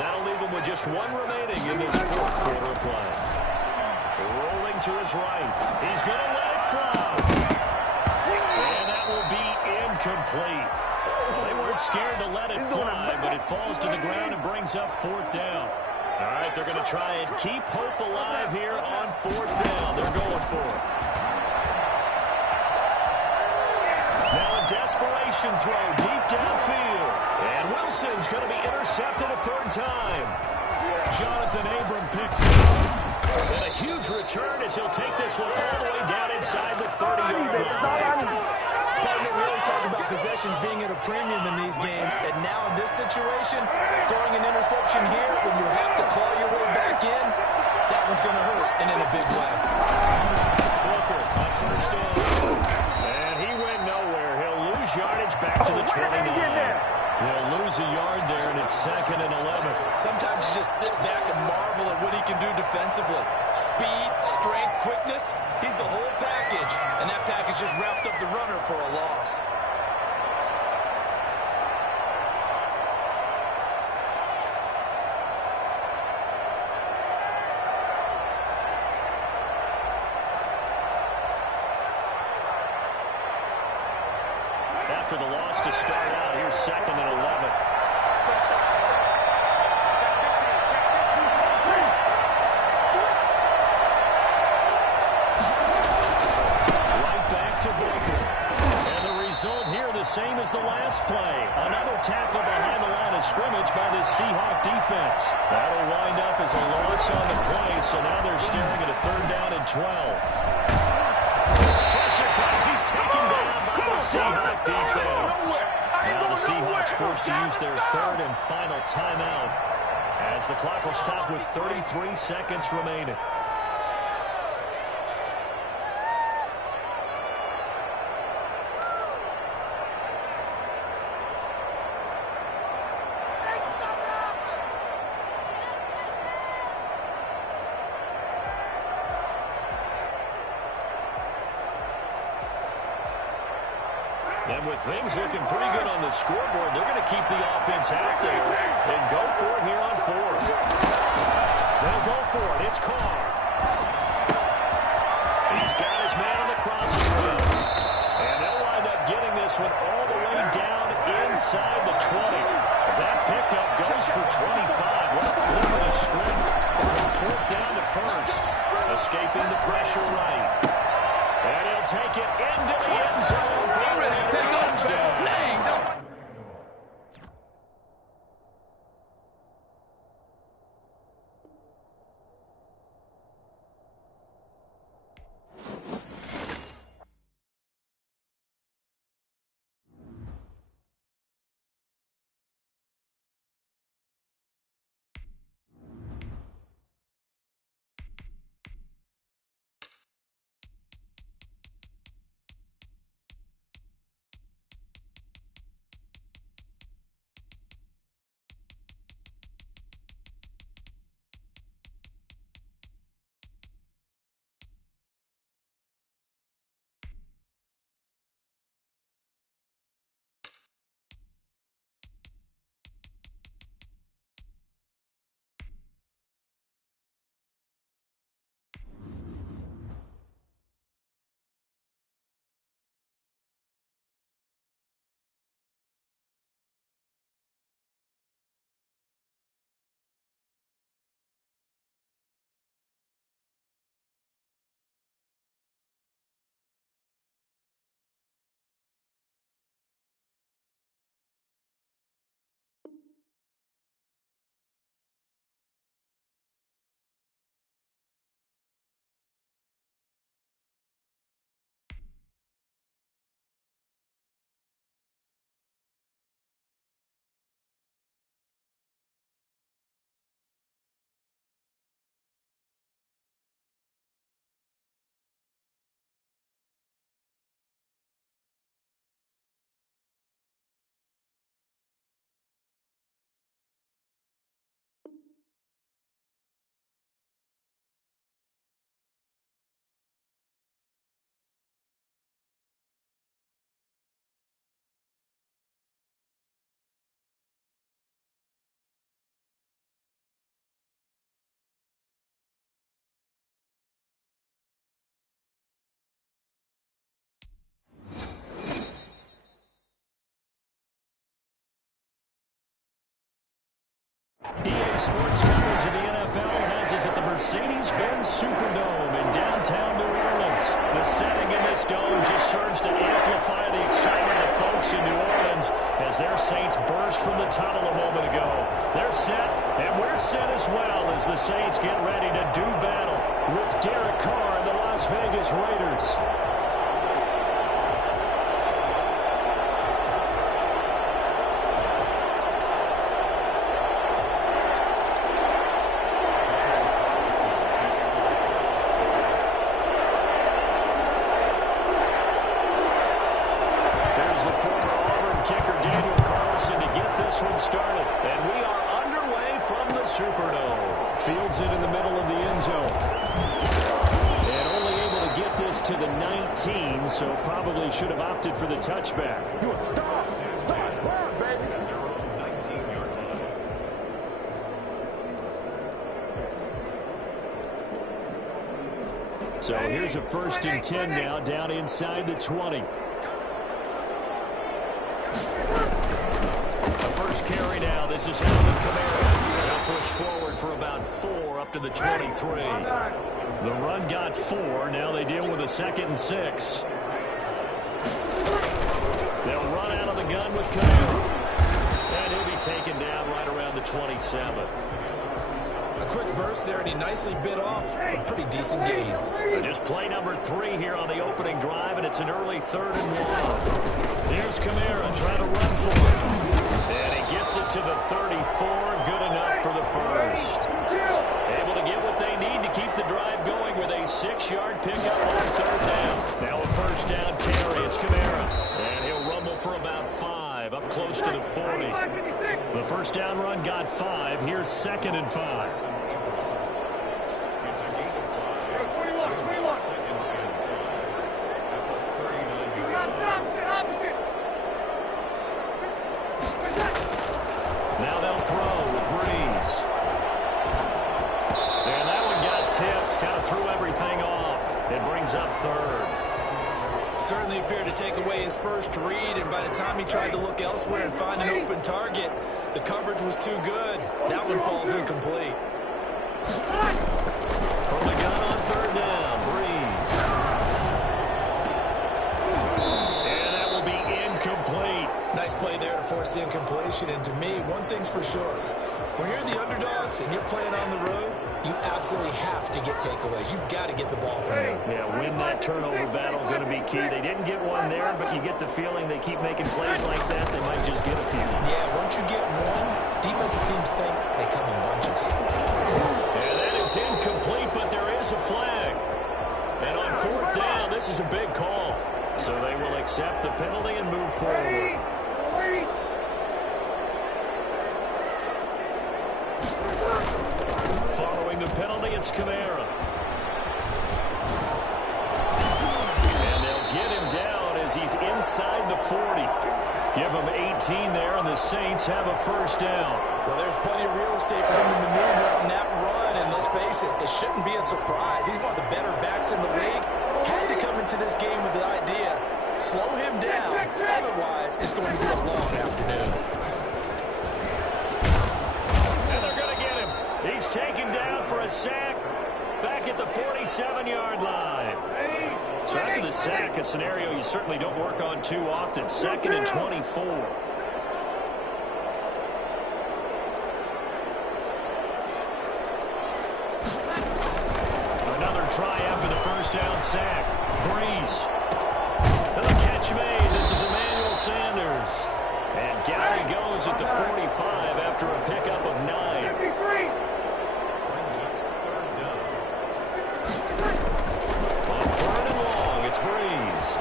That'll leave them with just 1 remaining in this fourth quarter of play. Rolling to his right. He's going to let it fly. And that will be incomplete. Well, they weren't scared to let it fly, but it falls to the ground and brings up 4th down. All right, they're going to try and keep hope alive here on 4th down. They're going for it. Now a desperation throw deep downfield. And Wilson's going to be intercepted a 3rd time. Jonathan Abram picks it up. And a huge return as he'll take this one all the way down inside the 30-yard line. Partner, we always talk about possessions being at a premium in these games, and now in this situation, throwing an interception here when you have to claw your way back in, that one's going to hurt, and in a big way. Booker on 1st down. And he went nowhere. He'll lose yardage back to the 29. They'll lose a yard there, and it's 2nd and 11. Sometimes you just sit back and marvel at what he can do defensively. Speed, strength, quickness, he's the whole package. And that package just wrapped up the runner for a loss. After the loss to start out, here's 2nd and 11. Right back to Baker. And the result here the same as the last play. Another tackle behind the line of scrimmage by this Seahawk defense. That'll wind up as a loss on the play, so now they're staring at a 3rd down and 12. Pressure comes. He's taken down by the Seahawk defense. Now the Seahawks forced to use their 3rd and final timeout as the clock will stop with 33 seconds remaining. And with things looking pretty good on the scoreboard, they're going to keep the offense out there and go for it here on 4th. They'll go for it. It's Carr. He's got his man on the crossing route. And they'll wind up getting this one all the way down inside the 20. That pickup goes for 25. What a flip of the script from 4th down to 1st. Escaping the pressure right. And he'll take it into the end zone for a touchdown. sports coverage of the NFL has us at the Mercedes-Benz Superdome in downtown New Orleans. The setting in this dome just serves to amplify the excitement of the folks in New Orleans as their Saints burst from the tunnel a moment ago. They're set, and we're set as well as the Saints get ready to do battle with Derek Carr and the Las Vegas Raiders. Started, and we are underway from the Superdome. Fields it in the middle of the end zone. And only able to get this to the 19, so probably should have opted for the touchback. You a star. Star. Run, baby. So here's a 1st and 10 now, down inside the 20. First carry now. This is Alvin Kamara. They'll push forward for about 4 up to the 23. The run got 4. Now they deal with a 2nd and 6. They'll run out of the gun with Kamara. And he'll be taken down right around the 27. A quick burst there, and he nicely bit off a pretty decent gain. Just play number 3 here on the opening drive, and it's an early 3rd and 1. Here's Kamara trying to run for it. And he gets it to the 34. Good enough for the first. Able to get what they need to keep the drive going with a 6-yard pickup on 3rd down. Now a 1st down carry. It's Kamara. And he'll rumble for about 5 up close to the 40. The 1st down run got 5. Here's 2nd and 5. Now they'll throw with Breeze. And that one got tipped. Kind of threw everything off. It brings up 3rd. Certainly appeared to take away his first read, and by the time he tried to look elsewhere and find an open target, the coverage was too good. That one falls incomplete. From the gun on 3rd down, Breeze. And that will be incomplete. Nice play there to force the incompletion, and to me, one thing's for sure. When you're the underdogs and you're playing on the road, you absolutely have to get takeaways. You've got to get the ball from them. Yeah, win that turnover battle, going to be key. They didn't get one there, but you get the feeling they keep making plays like that, they might just get a few. Yeah, once you get one, defensive teams think they come in bunches. And that is incomplete, but there is a flag. And on 4th down, this is a big call. So they will accept the penalty and move forward. Following the penalty, it's Kamara. And they'll get him down as he's inside the 40. Give him 18 there, and the Saints have a 1st down. Well, there's plenty of real estate for him to maneuver on that run, and let's face it, it shouldn't be a surprise. He's one of the better backs in the league. Had to come into this game with the idea, slow him down, otherwise it's going to be a long afternoon. And they're going to get him. He's taken down for a sack back at the 47-yard line. So after the sack, a scenario you certainly don't work on too often. 2nd and 24. Another try after the 1st down sack. Breeze. And the catch made. This is Emmanuel Sanders. And down he goes at the 45 after a pickup of 9. On 3rd and long, it's Breeze.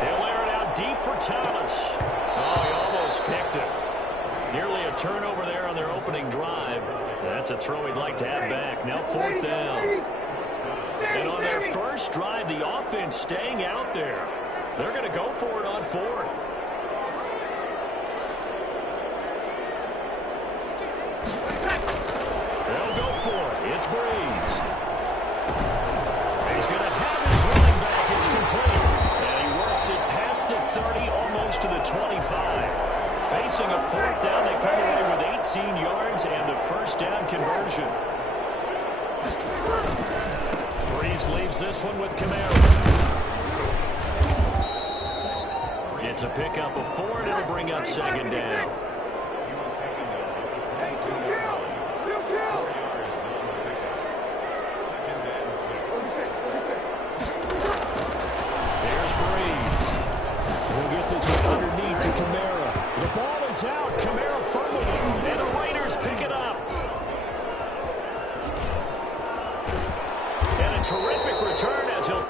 He'll air it out deep for Thomas. Oh, he almost picked it. Nearly a turnover there on their opening drive. That's a throw he'd like to have back. Now 4th down. And on their first drive, the offense staying out there. They're going to go for it on 4th. They'll go for it. It's Breeze. He's going to have his running back. It's complete. And he works it past the 30, almost to the 25. Facing a 4th down, they come away with 8 18 yards and the first down conversion. Breeze leaves this one with Kamara. It's a pickup of 4, and it'll bring up second down. There's Breeze. We'll get this one underneath to Kamara. The ball is out. Kamara fumbling it, and the Raiders pick it up. And a terrific return as he'll...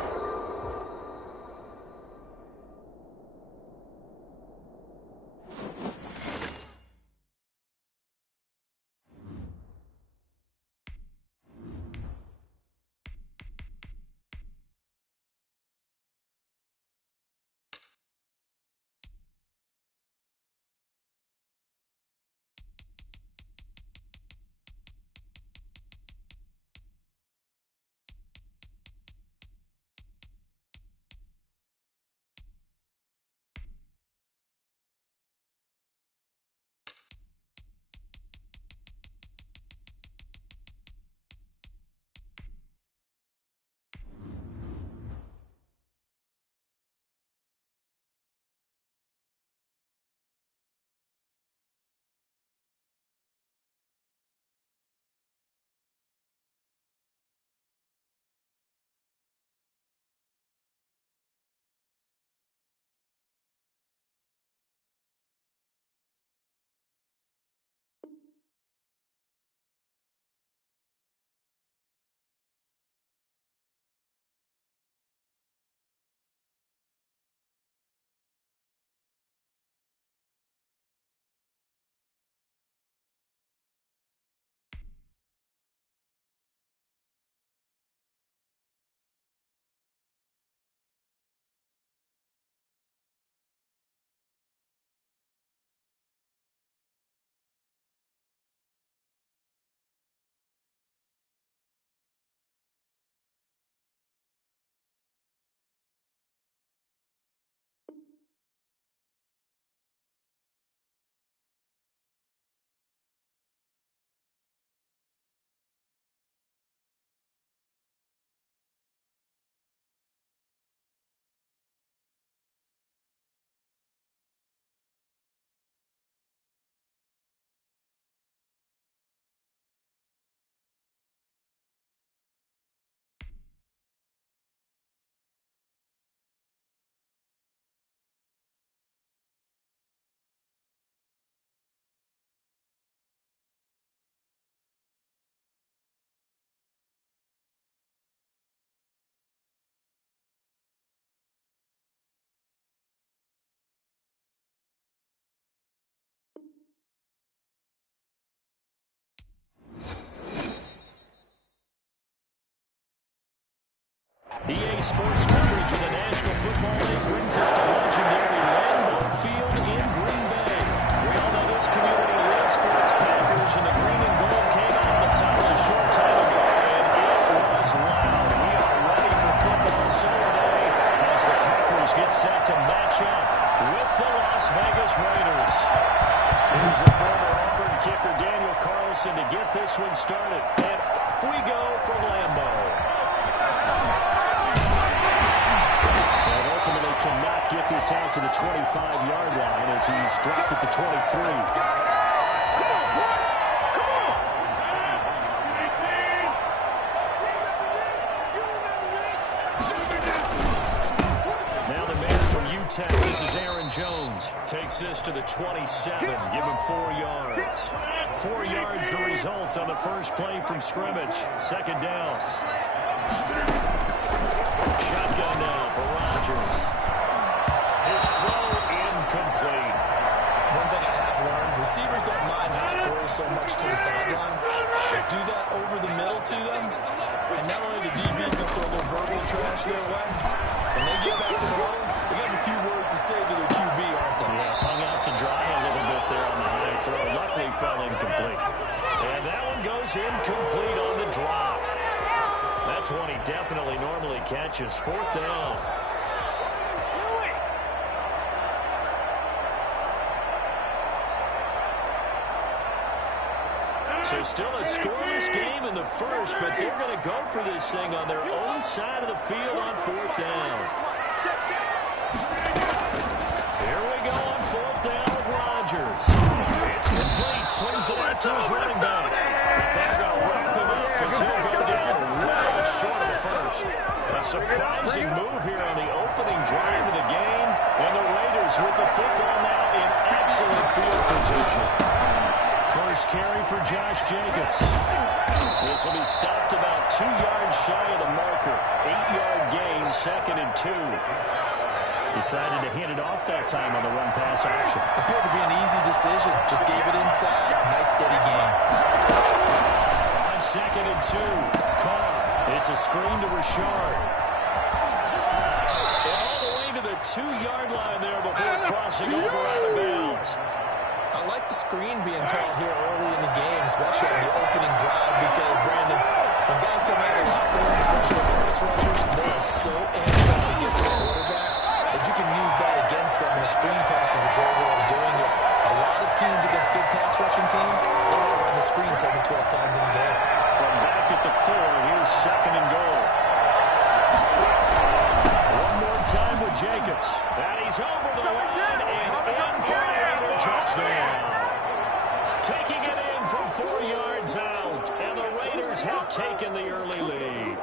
EA Sports coverage of the National Football League brings us to legendary Lambeau Field in Green Bay. We all know this community lives for its Packers, and the green and gold came out of the tunnel a short time ago, and it was loud. We are ready for football, so are they, as the Packers get set to match up with the Las Vegas Raiders. Here's the former Auburn kicker Daniel Carlson to get this one started. And off we go from Lambeau. Ultimately cannot get this out to the 25-yard line as he's dropped at the 23. Now the man from UTEP, this is Aaron Jones, takes this to the 27, give him 4 yards. 4 yards the result on the first play from scrimmage. Second down. Shotgun now for Rodgers. His throw incomplete. One thing I have learned, receivers don't mind how it throws so much to the sideline, but do that over the middle to them, and not only the DB's going to throw a little verbal trash their way, when they get back to the huddle, they got a few words to say to their QB, aren't they? Yeah, hung out to dry a little bit there on the high throw. Luckily fell incomplete. And that one goes incomplete on the drop. That's one he definitely normally catches. 4th down. So still a scoreless game in the first, but they're going to go for this thing on their own side of the field on fourth down. Here we go on fourth down with Rodgers. It's complete. Swings it out to his running back. They're going to wrap him up because he'll go down well short of the first. A surprising move here on the opening drive of the game. And the Raiders with the football now in excellent field position. First carry for Josh Jacobs. This will be stopped about 2 yards shy of the marker. 8-yard gain, 2nd and 2. Decided to hand it off that time on the run-pass option. Appeared to be an easy decision. Just gave it inside. Nice steady gain. On 2nd and 2. Carr. It's a screen to Rashard. And all the way to the 2-yard line there before crossing over out of bounds. I like the screen being called here early in the game, especially on the opening drive, because, Brandon, when guys come out of the locker room, especially as pass rushers, they are so amped up to get to the quarterback that you can use that against them, and a screen pass is a great way of doing it. A lot of teams against good pass rushing teams, they will run the screen 10 to 12 times in a game. From back at the 4, here's 2nd and goal. One more time with Jacobs. And he's over the line and in for a Raider touchdown. Taking it in from 4 yards out. And the Raiders have taken the early lead.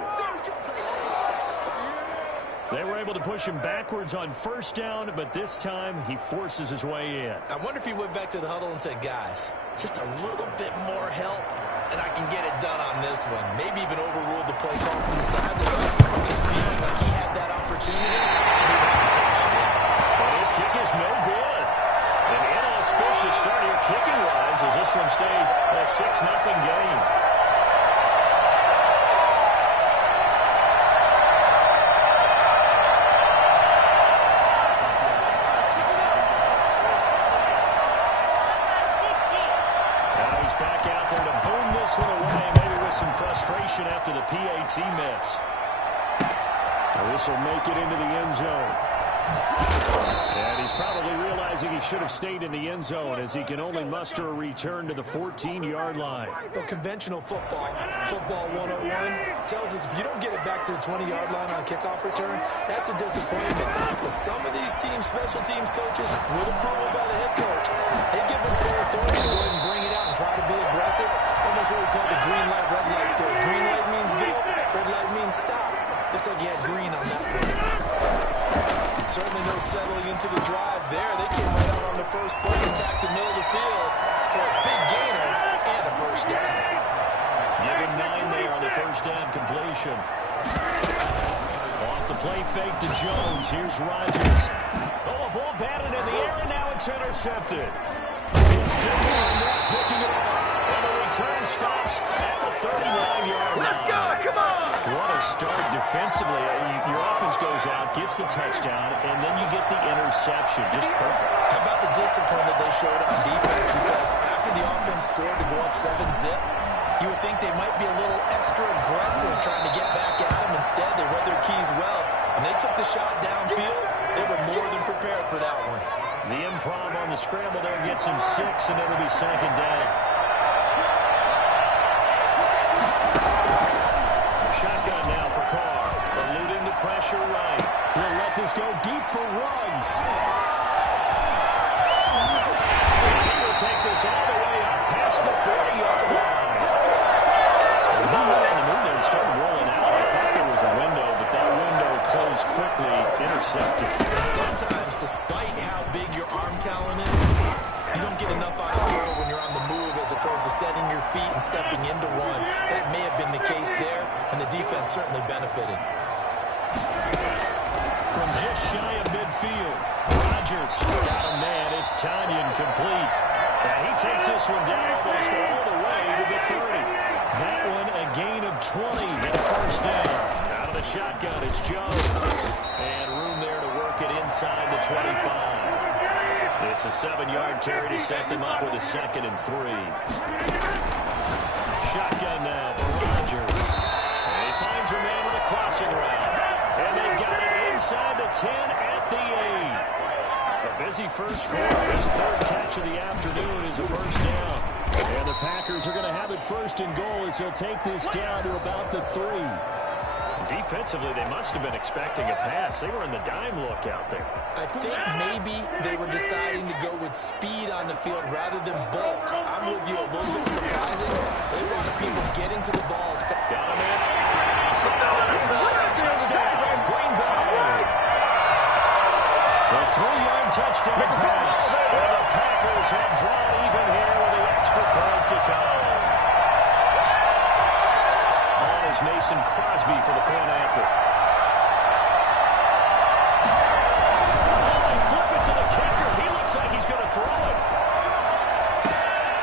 They were able to push him backwards on first down, but this time he forces his way in. I wonder if he went back to the huddle and said, guys, just a little bit more help, and I can get it done on this one. Maybe even overruled the play call from the sideline, just feeling like he had that opportunity. But his kick is no good. An inauspicious start here kicking-wise as this one stays a 6-0 game. Frustration after the PAT miss. This will make it into the end zone. And he's probably realizing he should have stayed in the end zone as he can only muster a return to the 14-yard line. Well, conventional football 101, tells us if you don't get it back to the 20-yard line on kickoff return, that's a disappointment. But some of these teams, special teams coaches, with approval by the head coach, they give them full authority to go ahead and bring it out and try to be aggressive. Almost what we call the green light, red light there. Green light means go, red light means stop. Looks like he had green on that play. Certainly no settling into the drive there. They came right out on the first play, attacked the middle of the field for a big gainer and a first down. Give him 9 there on the first down completion. Off the play fake to Jones. Here's Rodgers. Oh, a ball batted in the air, and now it's intercepted. It's Denver picking it up. And the return stops at the 39-yard line. Let's go, come on! What a start defensively. Your offense goes out, gets the touchdown, and then you get the interception. Just perfect. How about the discipline that they showed on defense? Because after the offense scored to go up 7-zip, you would think they might be a little extra aggressive trying to get back at them. Instead, they read their keys well. When they took the shot downfield, they were more than prepared for that one. The improv on the scramble there gets him 6, and it'll be 2nd down. Shotgun now for Carr. Eluding the pressure right. He'll let this go deep for Ruggs. He will take this all the way up past the 40-yard line. He went on the move there and started rolling out. I thought there was a window, but that window closed quickly, intercepted. And sometimes, despite how big your arm talent is, you don't get enough out of it when you're on the move as opposed to setting your feet and stepping into one. That may have been the case there, and the defense certainly benefited. From just shy of midfield, Rodgers got a man. It's Tanyan complete. And he takes this one down almost all the way to the 30. That one a gain of 20 and a first down. Out of the shotgun, it's Jones. And room there to work it inside the 25. It's a 7-yard carry to set them up with a 2nd and 3. Shotgun now for Rodgers. And he finds a man with a crossing route. And they've got it inside the 10 at the 8. A busy first quarter. His 3rd catch of the afternoon is a first down. And the Packers are going to have it first and goal as he'll take this down to about the 3. Defensively, they must have been expecting a pass. They were in the dime look out there. I think maybe they were deciding to go with speed on the field rather than bulk. I'm with you, a little bit surprising. They wanted people getting to the balls. Got him in. Touchdown, Green Bay. A 3-yard touchdown pass. And the Packers have drawn even here with the extra point to come. On is Mason Crosby for the point after. Flip it to the kicker. He looks like he's going to throw it.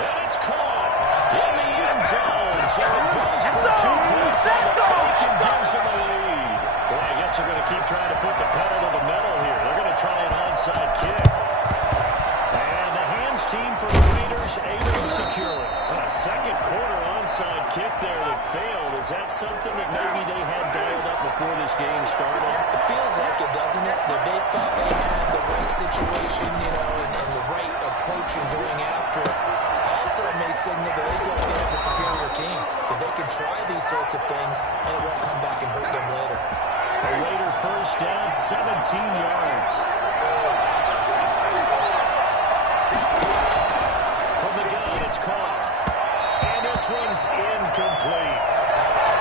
And it's caught in the end zone. So it goes for 2 points on the fake and gives them the lead. Boy, I guess they're going to keep trying to put the pedal to the metal here. They're going to try an onside kick. And the hands team for the Raiders able to secure it. A second quarter onside kick there that failed. Is that something that maybe they had dialed up before this game started? It feels like it, doesn't it? That they thought they had the right situation, you know, and the right approach in going after it. Also, it may signal that they feel like they have a superior team, that they can try these sorts of things, and it won't come back and hurt them later. A Raider first down, 17 yards. From the gun, it's Carr. And this one's incomplete.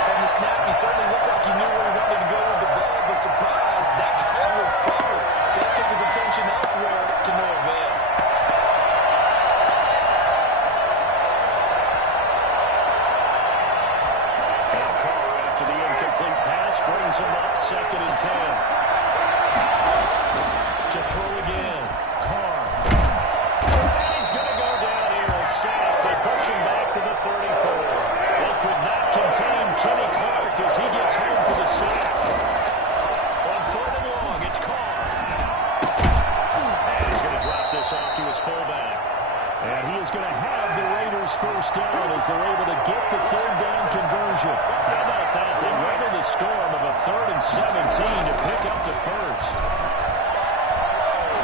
From the snap, he certainly looked like he knew where he wanted to go with the ball, but surprise, that guy was covered. So that took his attention elsewhere to no avail. And Carr, after the incomplete pass, brings him up 2nd and 10. To throw again, Carr. And he's going to go down here, a sack. They push him back to the 34. They could not contain Kenny Clark as he gets home for the sack. On 3rd and long, it's Carr. And he's going to drop this off to his fullback. And he is going to have the Raiders first down as they're able to get the 3rd down conversion. How about that? They weathered the storm of a 3rd and 17 to pick up the first.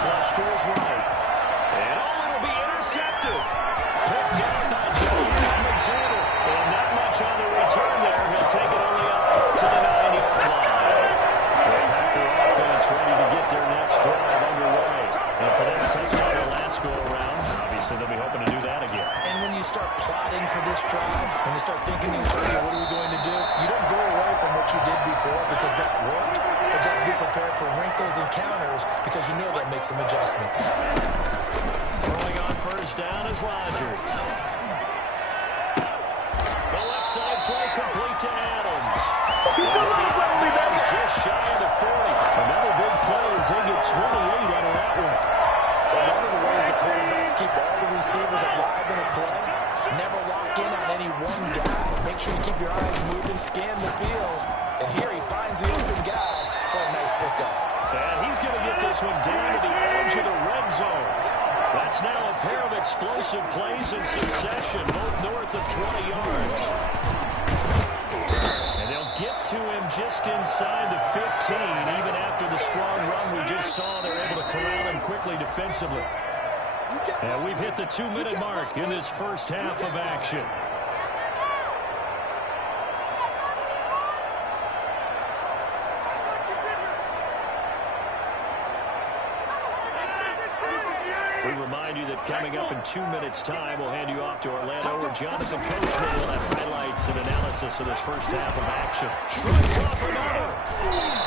Flush to his right. And it'll be intercepted. Picked down by Joey Alexander. And not much on the return there. He'll take it only up to the 9-yard line. The Packer offense ready to get their next drive underway. And for them to touchdown the last go-around, obviously they'll be hoping to do that again. And when you start plotting for this drive, when you start thinking to yourself, okay, what are we going to do? You don't go away from what you did before because that worked. But you have to be prepared for wrinkles and counters because you know they'll make some adjustments. Throwing on first down is Rodgers. The left side throw complete to Adams. Adams just shy of the 40. Another big play as they get 28 out of that one. One of the ways the quarterbacks keep all the receivers alive in a play, never lock in on any one guy. Make sure you keep your eyes moving, scan the field. And here he finds the open guy for a nice pickup. And he's going to get this one down to the edge of the red zone. That's now a pair of explosive plays in succession, both north of 20 yards. And they'll get to him just inside the 15. Even after the strong run we just saw, they're able to corral him quickly defensively. And we've hit the 2-minute mark in this first half of action. We remind you that coming up in 2 minutes' time, we'll hand you off to Orlando, where Jonathan Coachman will have highlights and analysis of this first half of action. Shrugs off another.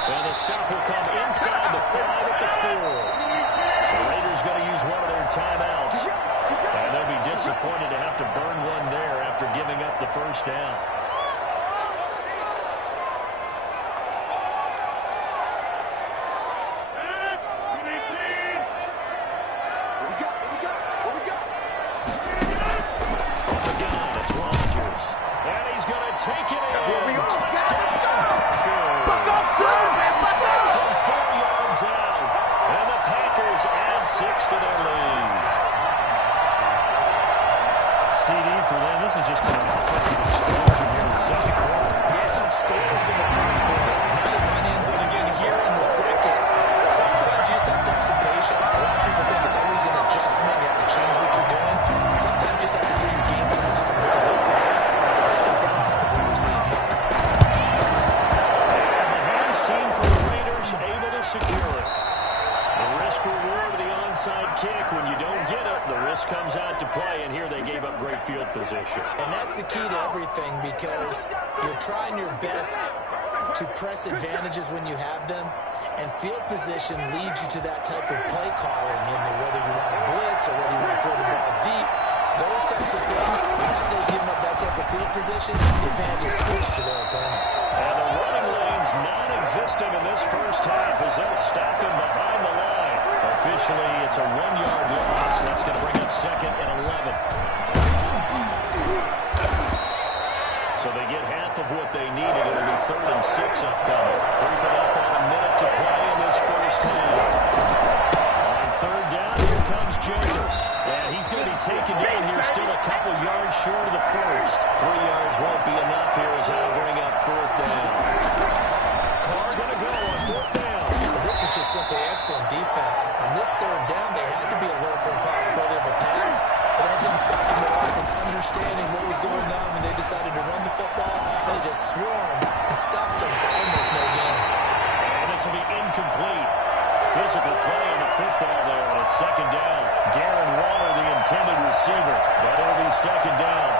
And the stop will come inside the 5 at the 4. The Raiders going to use one of their timeouts. And they'll be disappointed to have to burn one there after giving up the first down. CD for them. This has just been an offensive explosion here play, and here they gave up great field position. And that's the key to everything, because you're trying your best to press advantages when you have them, and field position leads you to that type of play calling, whether you want to blitz or whether you want to throw the ball deep. Those types of things, now they've given up that type of field position, the advantage is switched to their opponent. And the running lane's non-existent in this first half as they'll stop him behind the line. Officially, it's a 1-yard loss. That's going to bring up 2nd and 11. So they get half of what they needed. It'll be 3rd and 6 upcoming. Creeping up on a minute to play in this first half. On 3rd down, here comes Jacobs. And he's going to be taken down here, still a couple yards short of the first. 3 yards won't be enough here as I'll bring up 4th down. Carr going to go on 4th down. This was just simply excellent defense. On this 3rd down, they had to be alert for a possibility of a pass, but that didn't stop them at all from understanding what was going on when they decided to run the football. They just swarmed and stopped them for almost no gain. And this will be incomplete. Physical play on the football there, and it's 2nd down. Darren Waller, the intended receiver, but it'll be 2nd down.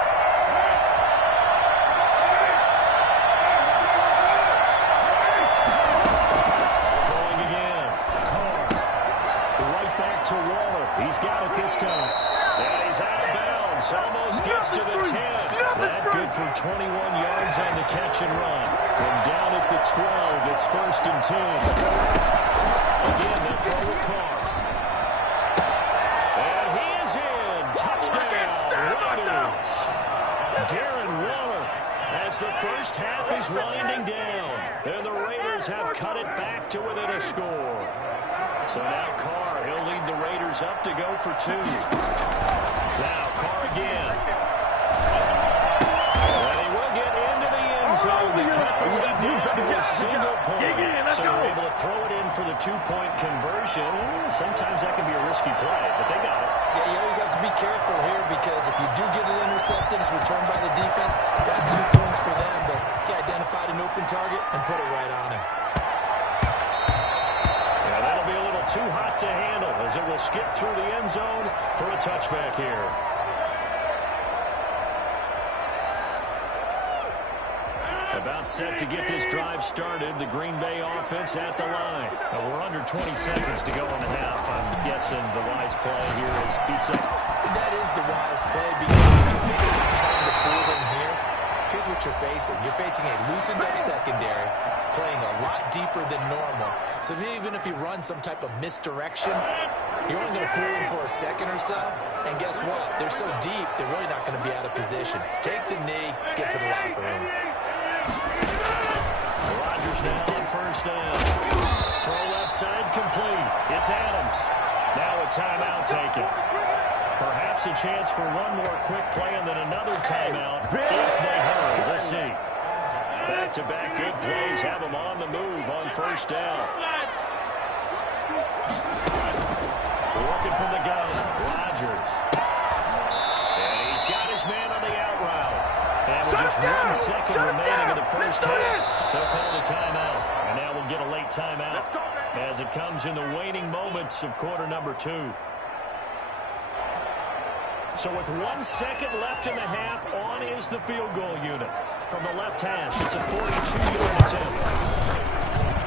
Throwing again. Carr. Right back to Waller. He's got it this time. And he's out of bounds. Almost gets to the 10. That good for 21 yards on the catch and run. From down at the 12, it's 1st and 10. Again, they'll throw with Carr. And he is in. Touchdown, Raiders. Darren Waller, as the first half is winding down. And the Raiders have cut it back to within a score. So now Carr, he'll lead the Raiders up to go for 2. Now Carr again. And he will get into the end zone to cut the lead down to a single point. So they're able to throw it in for the 2-point conversion. Sometimes that can be a risky play, but they got it. Yeah, you always have to be careful here, because if you do get it intercepted, it's returned by the defense. That's 2 points for them, but he identified an open target and put it right on him. Yeah, that'll be a little too hot to handle as it will skip through the end zone for a touchback here. About set to get this drive started. The Green Bay offense at the line. We're under 20 seconds to go in the half. I'm guessing the wise play here is be safe. That is the wise play, because if you think about trying to fool them here, here's what you're facing. You're facing a loosened up secondary, playing a lot deeper than normal. So even if you run some type of misdirection, you're only going to fool them for a second or so. And guess what? They're so deep, they're really not going to be out of position. Take the knee, get to the locker room. Rodgers now on 1st down. Throw left side complete. It's Adams. Now a timeout taken. Perhaps a chance for one more quick play and then another timeout if they hurry. We'll see. Back-to-back good plays have them on the move on 1st down. Working from the gun. Rodgers. And he's got his man on the out route. And with just 1 second remaining in the first half, they'll call the timeout. And now we'll get a late timeout as it comes in the waning moments of quarter number 2. So with 1 second left in the half, on is the field goal unit. From the left hash, it's a 42-yard attempt.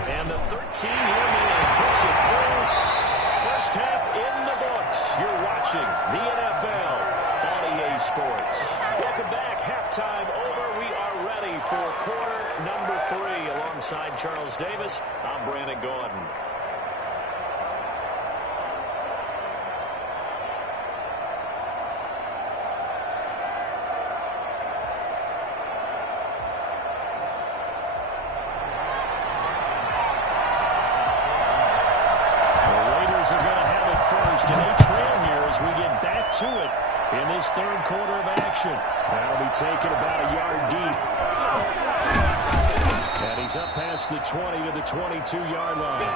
And the 13-year man puts it through. First half in the books. You're watching the NFL on EA Sports. Welcome back. Halftime over. We are ready for quarter number 3. Alongside Charles Davis, I'm Brandon Gaudin. And they trail here as we get back to it in this 3rd quarter of action. That'll be taken about a yard deep. And he's up past the 20 to the 22-yard line.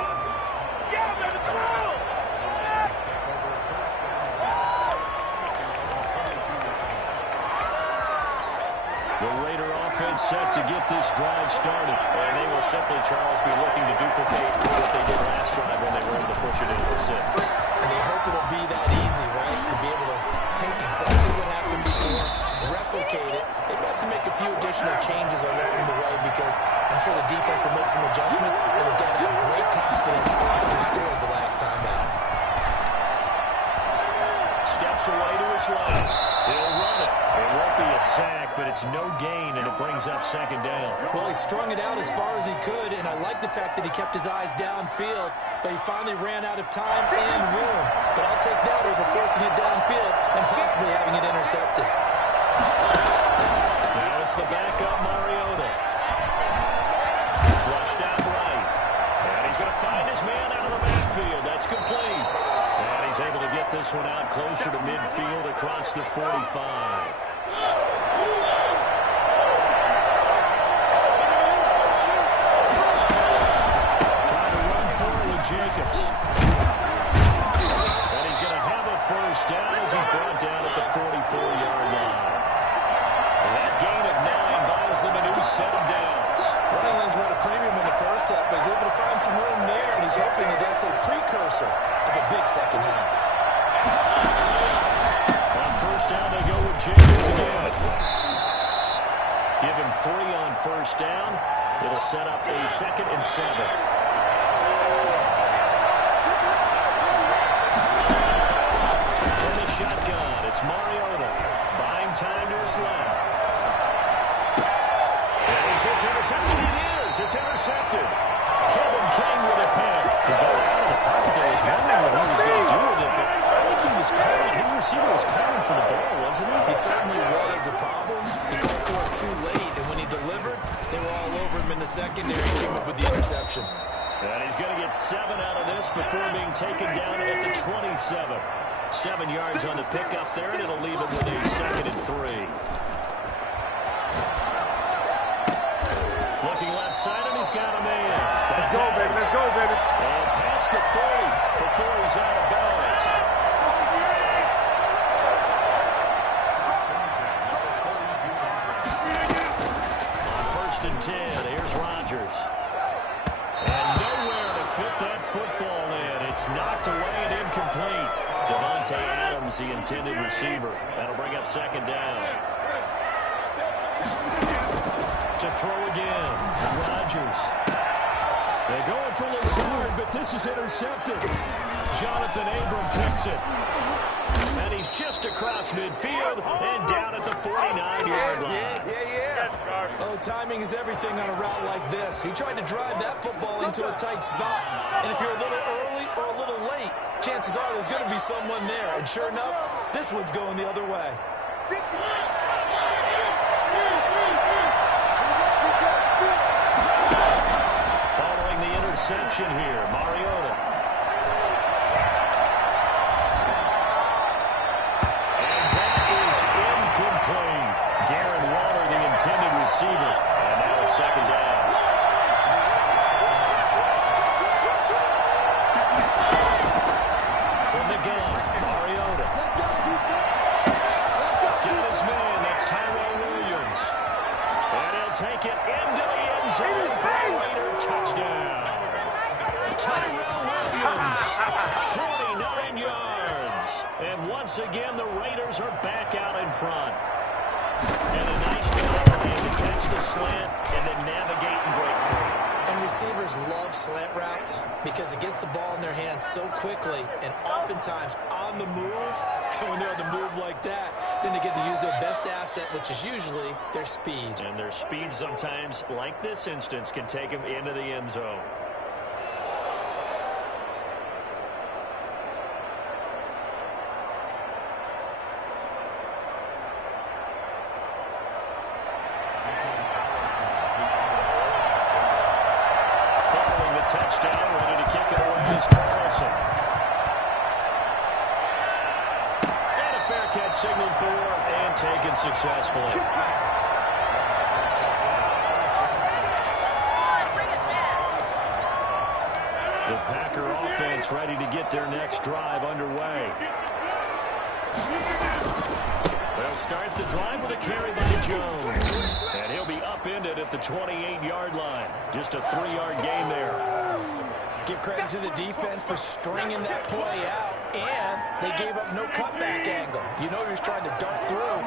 The Raider offense set to get this drive started. And they will simply, Charles, be looking to duplicate what they did last drive when they were able to push it in for 6. And they hope it'll be that easy, right? To be able to take exactly what happened before, replicate it. They have to make a few additional changes along the way because I'm sure the defense will make some adjustments, but they've got to have great confidence that they scored the last time out. Steps away to his left. He'll run it. It won't be a sack, but it's no gain, and it brings up second down. Well, he strung it out as far as he could, and I like the fact that he kept his eyes downfield, but he finally ran out of time and room. But I'll take that over forcing it downfield and possibly having it intercepted. Now it's the backup Mariota. Flushed out right. And he's going to find his man out of the backfield. That's complete. And he's able to get this one out closer to midfield across the 45. Trying to run forward with Jacobs. And he's going to have a first down as he's brought down at the 44-yard line. And that gain of 9 buys them a new 7 downs. Running lanes were at a premium in the first half, but he's able to find some room there, and he's hoping that that's a precursor of a big second half. On first down, they go with Jacobs again. Give him 3 on first down. It'll set up a 2nd and 7. From the shotgun, it's Mariota. Buying time to his left. And is this intercepted? It is. It's intercepted. Kevin King with a pick. He got out of the pocket there. He was wondering what he was going to do with it, but I think he was calling. His receiver was calling for the ball, wasn't he? He certainly was. The problem, he called for it too late, and when he delivered, they were all over him in the secondary and came up with the interception. And he's going to get 7 out of this before being taken down at the 27. 7 yards on the pickup there, and it'll leave it with a 2nd and 3. Looking left side, and he's got a man. Let's go, baby. Let's go, baby. And past the 40 before he's out of bounds. On 1st and 10, here's Rodgers. And nowhere to fit that football in. It's knocked away and incomplete. Devontae Adams, the intended receiver. That'll bring up 2nd down. To throw again. Rodgers. They're going for Lazard, but this is intercepted. Jonathan Abram picks it. And he's just across midfield and down at the 49-yard line. Oh, timing is everything on a route like this. He tried to drive that football into a tight spot. And if you're a little early or a little late, chances are there's going to be someone there. And sure enough, this one's going the other way. Following the interception here, Mariota. And that is incomplete. Darren Waller, the intended receiver. And now it's 2nd down. From the gun, Mariota. Got his man, that's Tyrell Williams. And he'll take it into the end zone for a Raider touchdown. Tyrell Williams, 49 yards. And once again, the Raiders are back out in front. And a nice job for him to catch the slant and then navigate and break free. And receivers love slant routes because it gets the ball in their hands so quickly and oftentimes on the move. And when they're on the move like that, then they get to use their best asset, which is usually their speed. And their speed sometimes, like this instance, can take them into the end zone. Touchdown, ready to kick it away is Carlson. And a fair catch signaled for and taken successfully. The Packer offense ready to get their next drive underway. They'll start the drive with a carry by Jones. And he'll be upended at the 28-yard line. Just a 3-yard gain there. Give credit to the defense for stringing that play out. And they gave up no cutback angle. You know he was trying to dart through.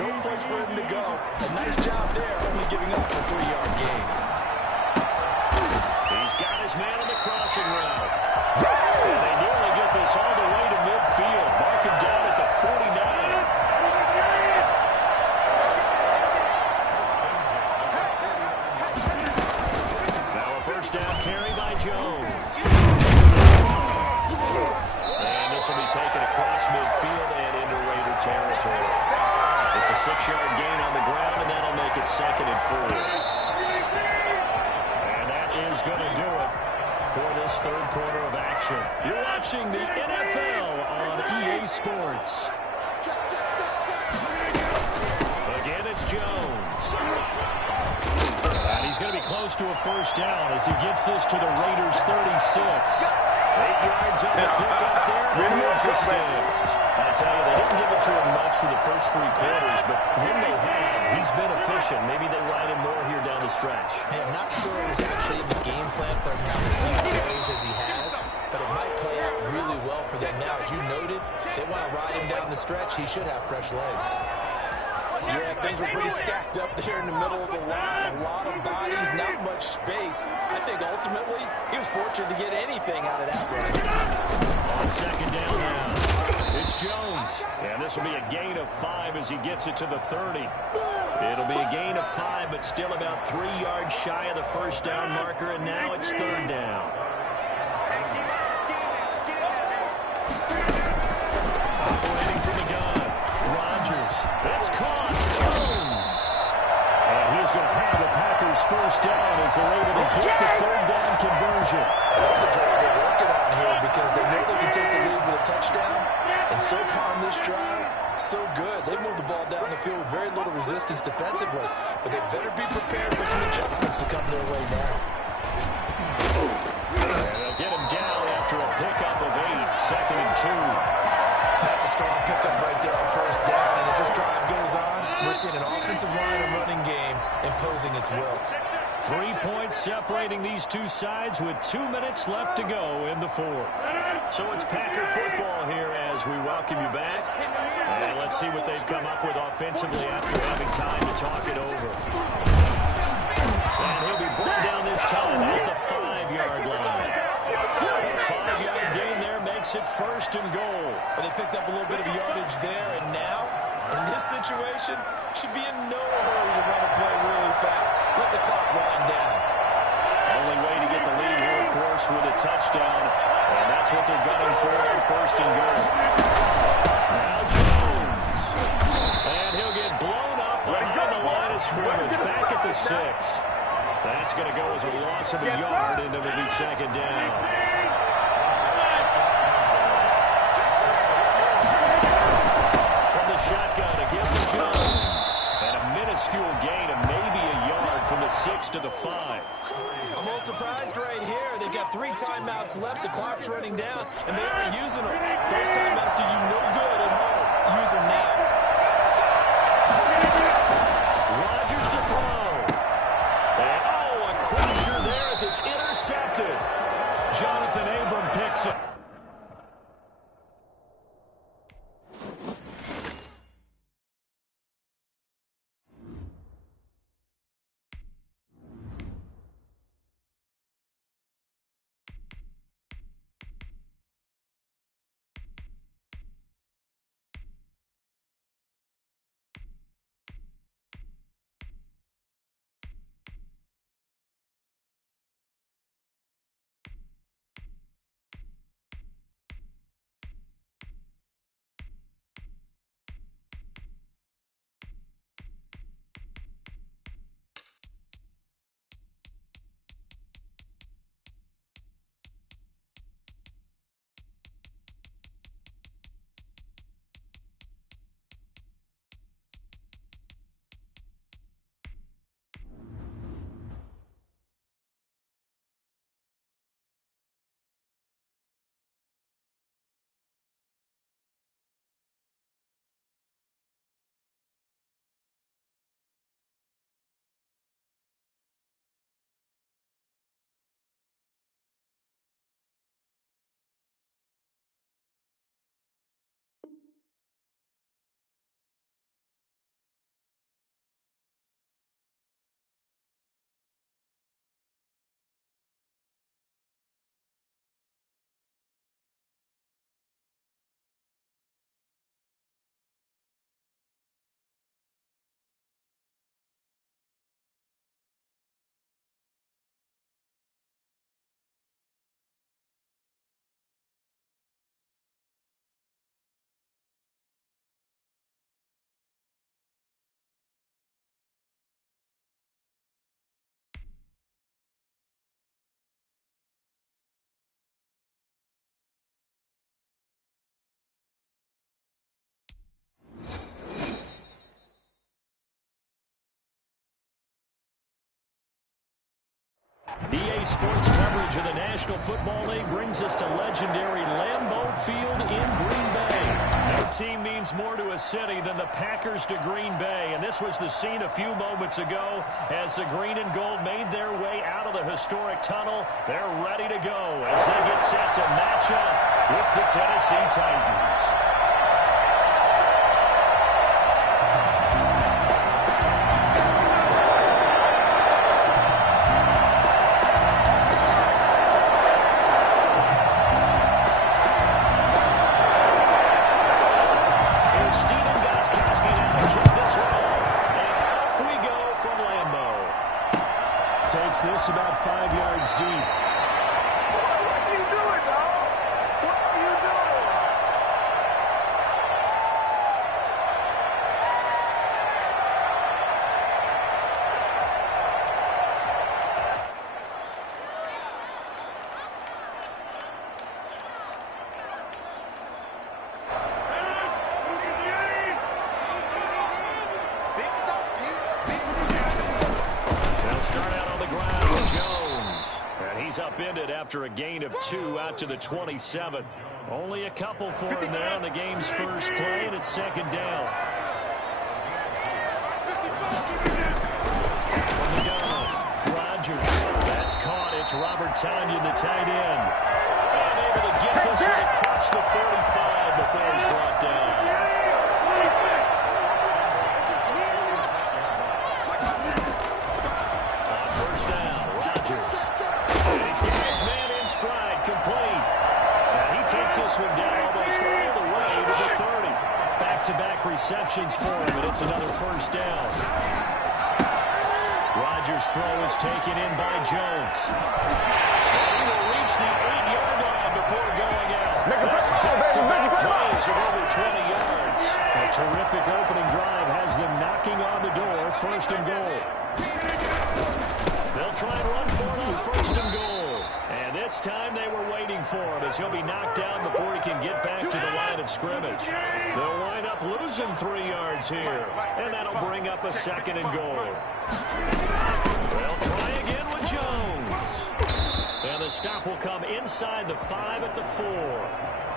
No place for him to go. A nice job there, only giving up a 3-yard gain. He's got his man on the crossing route. And they nearly get this all the way to midfield. Mark him down at the 49. Now a first down carry by Jones. And this will be taken across midfield and into Raider territory. It's a 6-yard gain on the ground, and that'll make it 2nd and 4. Is going to do it for this third quarter of action. You're watching the NFL on EA Sports. Again, it's Jones. And he's going to be close to a first down as he gets this to the Raiders' 36. 8 yards on the pickup there. Here's the sticks. I tell you, they didn't give it to him much for the first 3 quarters, but when they have, he's been efficient. Maybe they ride him more here down the stretch. Hey, I'm not sure it was actually in the game plan for him to have as many carries as he has, but it might play out really well for them now. As you noted, if they want to ride him down the stretch, he should have fresh legs. Yeah, things were pretty stacked up there in the middle of the line. A lot of bodies, not much space. I think ultimately he was fortunate to get anything out of that run. On second down now, it's Jones. And this will be a gain of 5 as he gets it to the 30. It'll be a gain of 5, but still about 3 yards shy of the first down marker, and now it's 3rd down. Operating from the gun, Rodgers. It's caught. Jones. And he's going to have the Packers first down as they're able to get the 3rd down conversion. That's the drive they're working on here because they know they can take the lead with a touchdown. And so far on this drive, so good. They moved the ball down the field with very little resistance defensively. But they better be prepared for some adjustments to come their way now. And they'll get him down after a pickup of 8, 2nd and 2. That's a strong pickup right there on first down. And as this drive goes on, we're seeing an offensive line and running game imposing its will. 3 points separating these two sides with 2 minutes left to go in the 4th. So it's Packer football here as we welcome you back. And let's see what they've come up with offensively after having time to talk it over. And he'll be brought down this time at the 5-yard line. A 5-yard gain there makes it 1st and goal. Well, they picked up a little bit of yardage there, and now, in this situation, should be in no hurry to run a play really fast. Let the clock wind down. Only way to get the lead here, of course, with a touchdown. And that's what they're gunning for on 1st and goal. Now Jones. And he'll get blown up behind the line of scrimmage. Back at the 6. That's going to go as a loss of a yard, and it'll be 2nd down. From the shotgun, again to Jones. And a minuscule gain of maybe a yard from the 6 to the 5. I'm a little surprised right here. They got 3 timeouts left. The clock's running down, and they aren't using them. Those timeouts do you no good at home. Use them now. Rodgers to throw. And, a crusher there as it's intercepted. Jonathan Abram picks it. EA Sports coverage of the National Football League brings us to legendary Lambeau Field in Green Bay. No team means more to a city than the Packers to Green Bay, and this was the scene a few moments ago as the green and gold made their way out of the historic tunnel. They're ready to go as they get set to match up with the Tennessee Titans. Takes this about 5 yards deep. What are you doing, dog? What are you doing? He's upended after a gain of 2 out to the 27. Only a couple for him there on the game's first play, and it's second down. From the gun, Rodgers. That's caught. It's Robert Tonyan, the tight end. And able to get this one across the 45 before he's brought down. On first down, Rodgers. He's got his man in stride, complete. And he takes this one down almost all the way to the 30. Back-to-back receptions for him, and it's another first down. Rodgers' throw is taken in by Jones. And he will reach the 8-yard line before going out. That's back-to-back plays of over 20 yards. A terrific opening drive has them knocking on the door, first and goal. They'll try and run for it on first and goal. And this time they were waiting for him as he'll be knocked down before he can get back to the line of scrimmage. They'll wind up losing 3 yards here. And that'll bring up a second and goal. They'll try again with Jones. And the stop will come inside the 5 at the 4.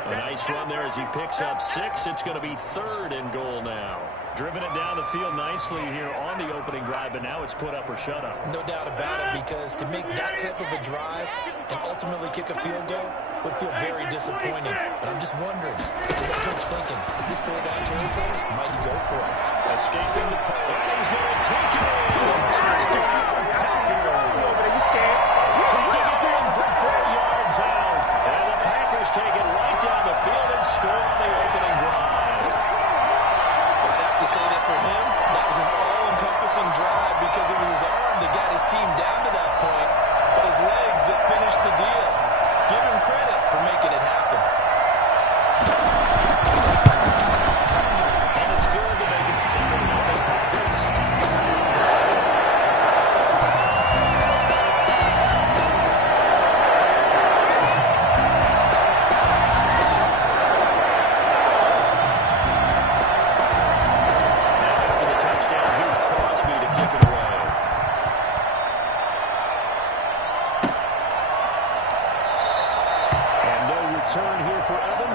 A nice run there as he picks up 6. It's going to be third and goal now. Driven it down the field nicely here on the opening drive, but now it's put up or shut up. No doubt about it, because to make that type of a drive and ultimately kick a field goal would feel very disappointing. But I'm just wondering, is the head coach thinking, is this 4-down territory? Might he go for it? Escaping the play. And he's going to take it in. Touchdown, Packers. Taking it in from 4 yards out. And the Packers take it right down the field and score on the opening drive. To say that for him, that was an all-encompassing drive because it was his arm that got his team down to that point, but his legs that finished the deal. Give him credit for making it happen. And it's good to make it 7-0 Packers.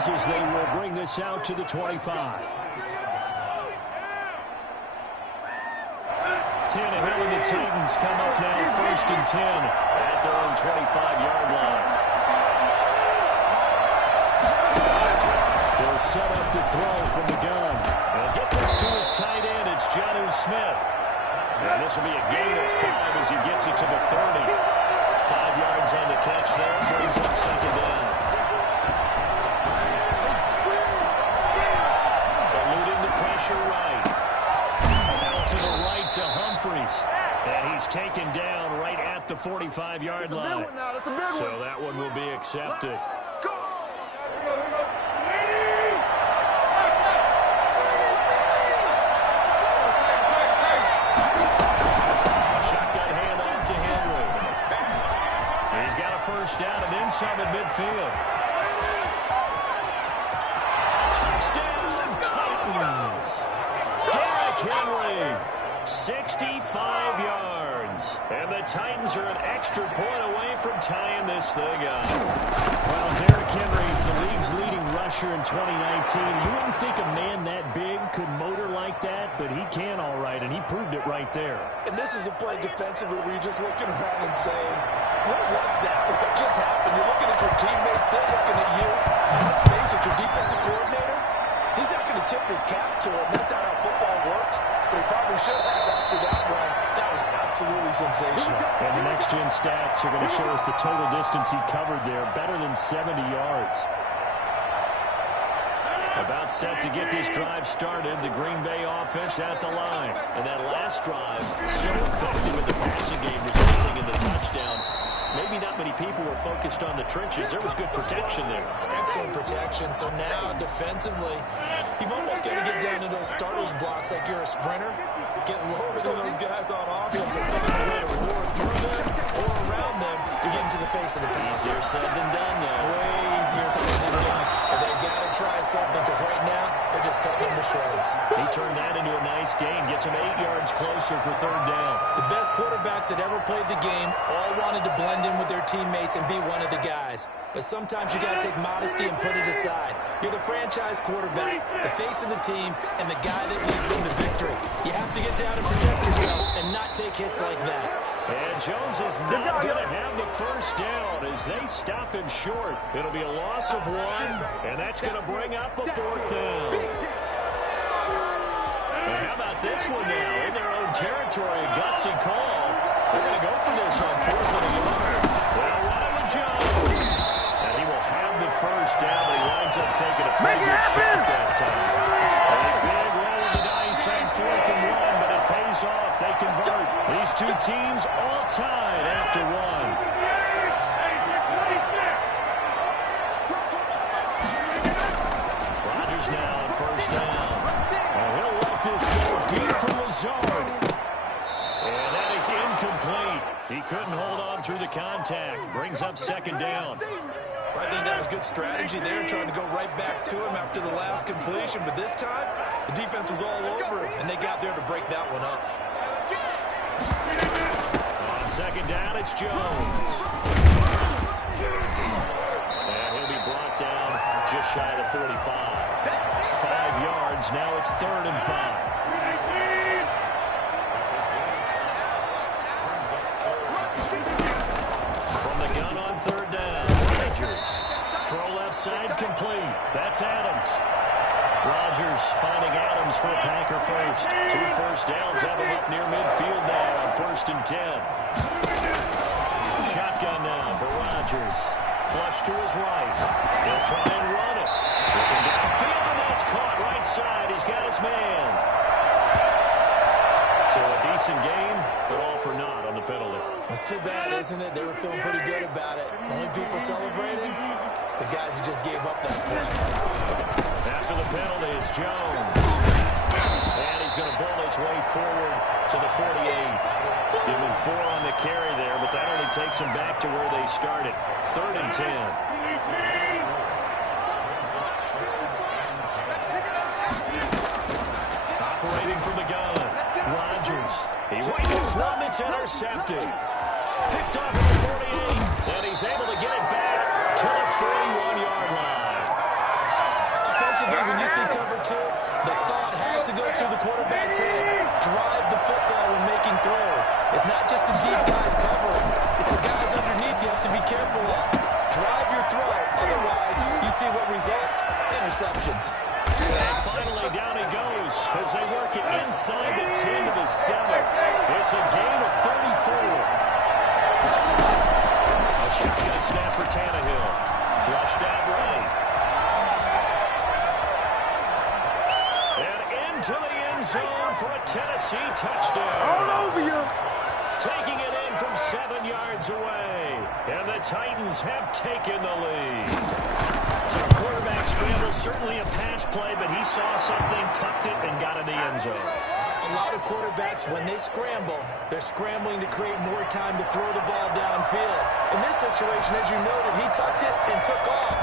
As they will bring this out to the 25. 10 ahead of the Titans come up now first and 10 at their own 25-yard line. They'll set up to throw from the gun. They'll get this to his tight end. It's Jonnu Smith. And this will be a gain of 5 as he gets it to the 30. 5 yards on the catch there. Brings up second down. Right. Out to the right to Humphries. And he's taken down right at the 45-yard line. So that one will be accepted. Shotgun handoff to Henry. He's got a first down and then some at midfield. Touchdown, Titans. Derrick Henry, 65 yards. yards. And the Titans are an extra point away from tying this thing up. Well, Derrick Henry, the league's leading rusher in 2019. You wouldn't think a man that big could motor like that, but he can all right, and he proved it right there. And this is a play defensively where you're just looking around and saying, what was that? What just happened? You're looking at your teammates, they're looking at you. And let's face it, your defensive coordinator, he's not going to tip his cap to him. That's not how football works. But he probably should have after that run. That was absolutely sensational. And the next-gen stats are going to show us the total distance he covered there, better than 70 yards. About set to get this drive started, the Green Bay offense at the line. And that last drive, so effective in the passing game, resulting in the touchdown. Maybe not many people were focused on the trenches. There was good protection there. Excellent protection. So now, defensively, you've almost got to get down to those starters blocks like you're a sprinter. Get lower than those guys on offense and find a way to roar through them or around them to get into the face of the pass. Easier said than done, though. Way easier said than done. But they've got to try something because right now, they're just cutting them to shreds. He turned that into a nice gain. Gets him 8 yards closer for third down. The best quarterbacks that ever played the game all wanted to blend in with their teammates and be one of the guys. But sometimes you got to take modesty and put it aside. You're the franchise quarterback, the face of the team, and the guy that leads them to victory. You have to get down and protect yourself and not take hits like that. And Jones is not going to have the first down as they stop him short. It'll be a loss of 1, and that's going to bring up a 4th down. And how about this one now? In their own territory, a gutsy call. They're going to go for this on 4th and a yard. Well, run it with Jones. And he will have the first down, but he winds up taking a pretty good shot that time. A big roll of the dice on 4th and 1, but it pays off. They convert. These two teams all tied after 1. Rodgers now on first down. And he'll let this go deep for Lazard. And that is incomplete. He couldn't hold on through the contact. Brings up 2nd down. I think that was good strategy there, trying to go right back to him after the last completion. But this time, the defense was all over him, and they got there to break that one up. On 2nd down, it's Jones. And he'll be brought down just shy of the 45. 5 yards. Now it's 3rd and 5. From the gun on 3rd down, Rodgers. Throw left side complete. That's Adams. Rodgers finding Adams for a Packer first. 2 first downs have him up near midfield now on 1st and 10. Shotgun now for Rodgers. Flush to his right. He'll try and run it. Looking downfield, and that's caught right side. He's got his man. So a decent game, but all for naught on the penalty. It's too bad, isn't it? They were feeling pretty good about it. Only people celebrating, the guys who just gave up that play. After the penalty, it's Jones. And he's going to bull his way forward to the 48. Give him 4 on the carry there, but that only takes him back to where they started. 3rd and 10. Operating from the gun. Rodgers. He rifles one that's intercepted. Picked off at the 48. And he's able to get it back to the 41-yard line. Offensively, when you see cover 2, the thought has to go through the quarterback's head. Drive the football when making throws. It's not just the deep guys covering. It's the guys underneath you have to be careful of. Drive your throw. Otherwise, you see what results? Interceptions. And finally, down he goes as they work it inside the 10 to the 7. It's a gain of 34. A shotgun snap for Tannehill. Flushed out right. And into the end zone for a Tennessee touchdown. All over you. Taking it in from 7 yards away. And the Titans have taken the lead. So quarterback scramble, certainly a pass play, but he saw something, tucked it, and got in the end zone. A lot of quarterbacks, when they scramble, they're scrambling to create more time to throw the ball downfield. In this situation, as you noted, he tucked it and took off.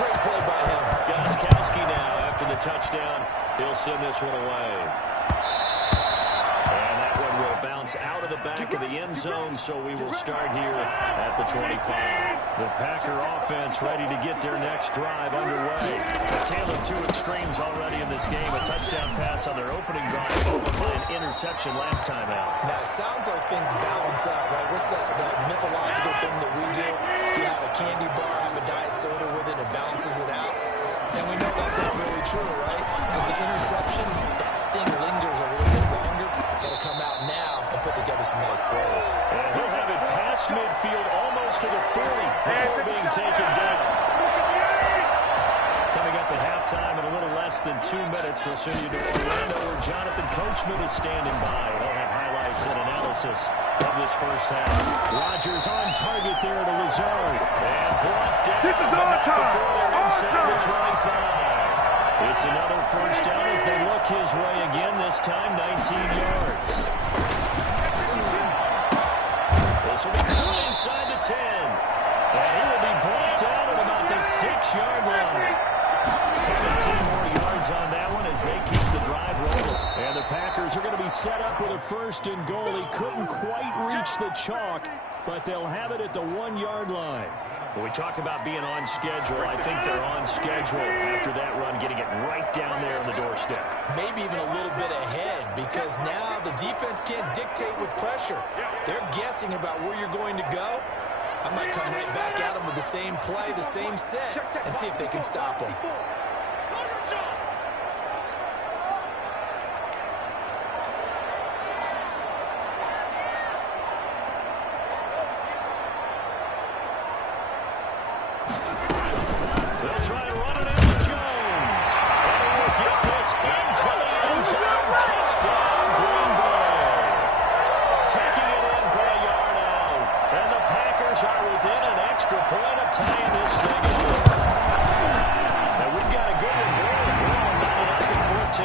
Great play by him. Gostkowski now, after the touchdown, he'll send this one away. And that one will bounce bounce out of the back of the end zone, so we will start here at the 25. The Packer offense ready to get their next drive underway. A tale of two extremes already in this game. A touchdown pass on their opening drive, followed by an interception last time out. Now, it sounds like things balance out, right? What's that mythological thing that we do? If you have a candy bar, have a diet soda with it, it balances it out. And we know that's not really true, right? Because the interception, that sting lingers a little bit longer. Got to come out now and put together some nice plays. And he'll have it past midfield almost to the 40 before being taken down. Coming up at halftime in a little less than 2 minutes, we'll send you to Orlando where Jonathan Coachman is standing by. He'll have highlights and analysis of this first half. Rodgers on target there to Lazard. And brought down. This is our time. Before they're Our inside time. the 25. It's another first down as they look his way again, this time 19 yards. This will be caught inside the 10. And he will be brought down at about the 6-yard line. 17 more yards on that one as they keep the drive rolling. And the Packers are going to be set up with a first and goal. He couldn't quite reach the chalk, but they'll have it at the 1-yard line. When we talk about being on schedule, I think they're on schedule after that run, getting it right down there on the doorstep. Maybe even a little bit ahead, because now the defense can't dictate with pressure. They're guessing about where you're going to go. I might come right back at them with the same play, the same set, and see if they can stop them. They'll try to run it into Jones. And he will get this into the end zone. Touchdown, Green Bay. Taking it in for a yard out. And the Packers are within an extra point of tying this thing up. Now we've got a good one here. We're on 9-14.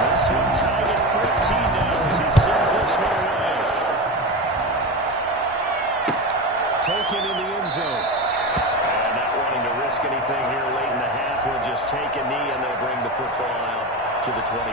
This one tied at 14 now as he sends this one away. Taken in the end zone. And not wanting to risk anything here late in the half, will just take a knee and they'll bring the football out to the 25.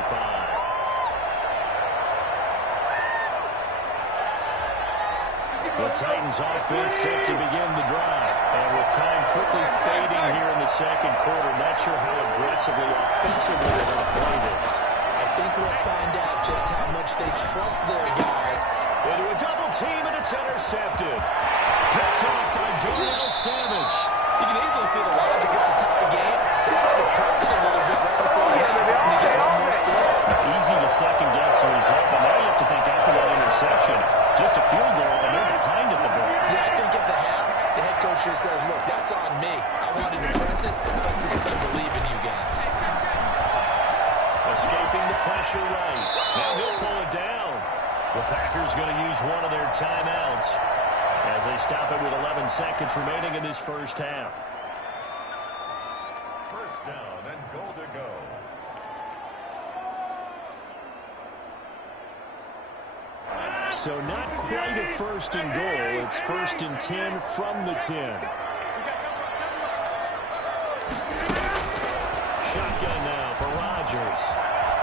The Titans offense set to begin the drive. And with time quickly fading here in the second quarter, not sure how aggressively, offensively they're going to play this. I think we'll find out just how much they trust their guys. Into a double team, and it's intercepted. Picked off by Darnell Savage. You can easily see the logic. It's a tie game. They just want to press it a little bit right before the half and you get one more score. Easy to second-guess the result, but now you have to think after that interception, just a field goal, and they're behind at the break. Yeah, I think at the half, the head coach just says, look, that's on me. I wanted to press it. That's because I believe in you guys. Escaping the pressure right. Now he'll pull it down. The Packers going to use one of their timeouts as they stop it with 11 seconds remaining in this first half. First down and goal to go. So not quite a first and goal. It's first and 10 from the 10. Shotgun now for Rodgers.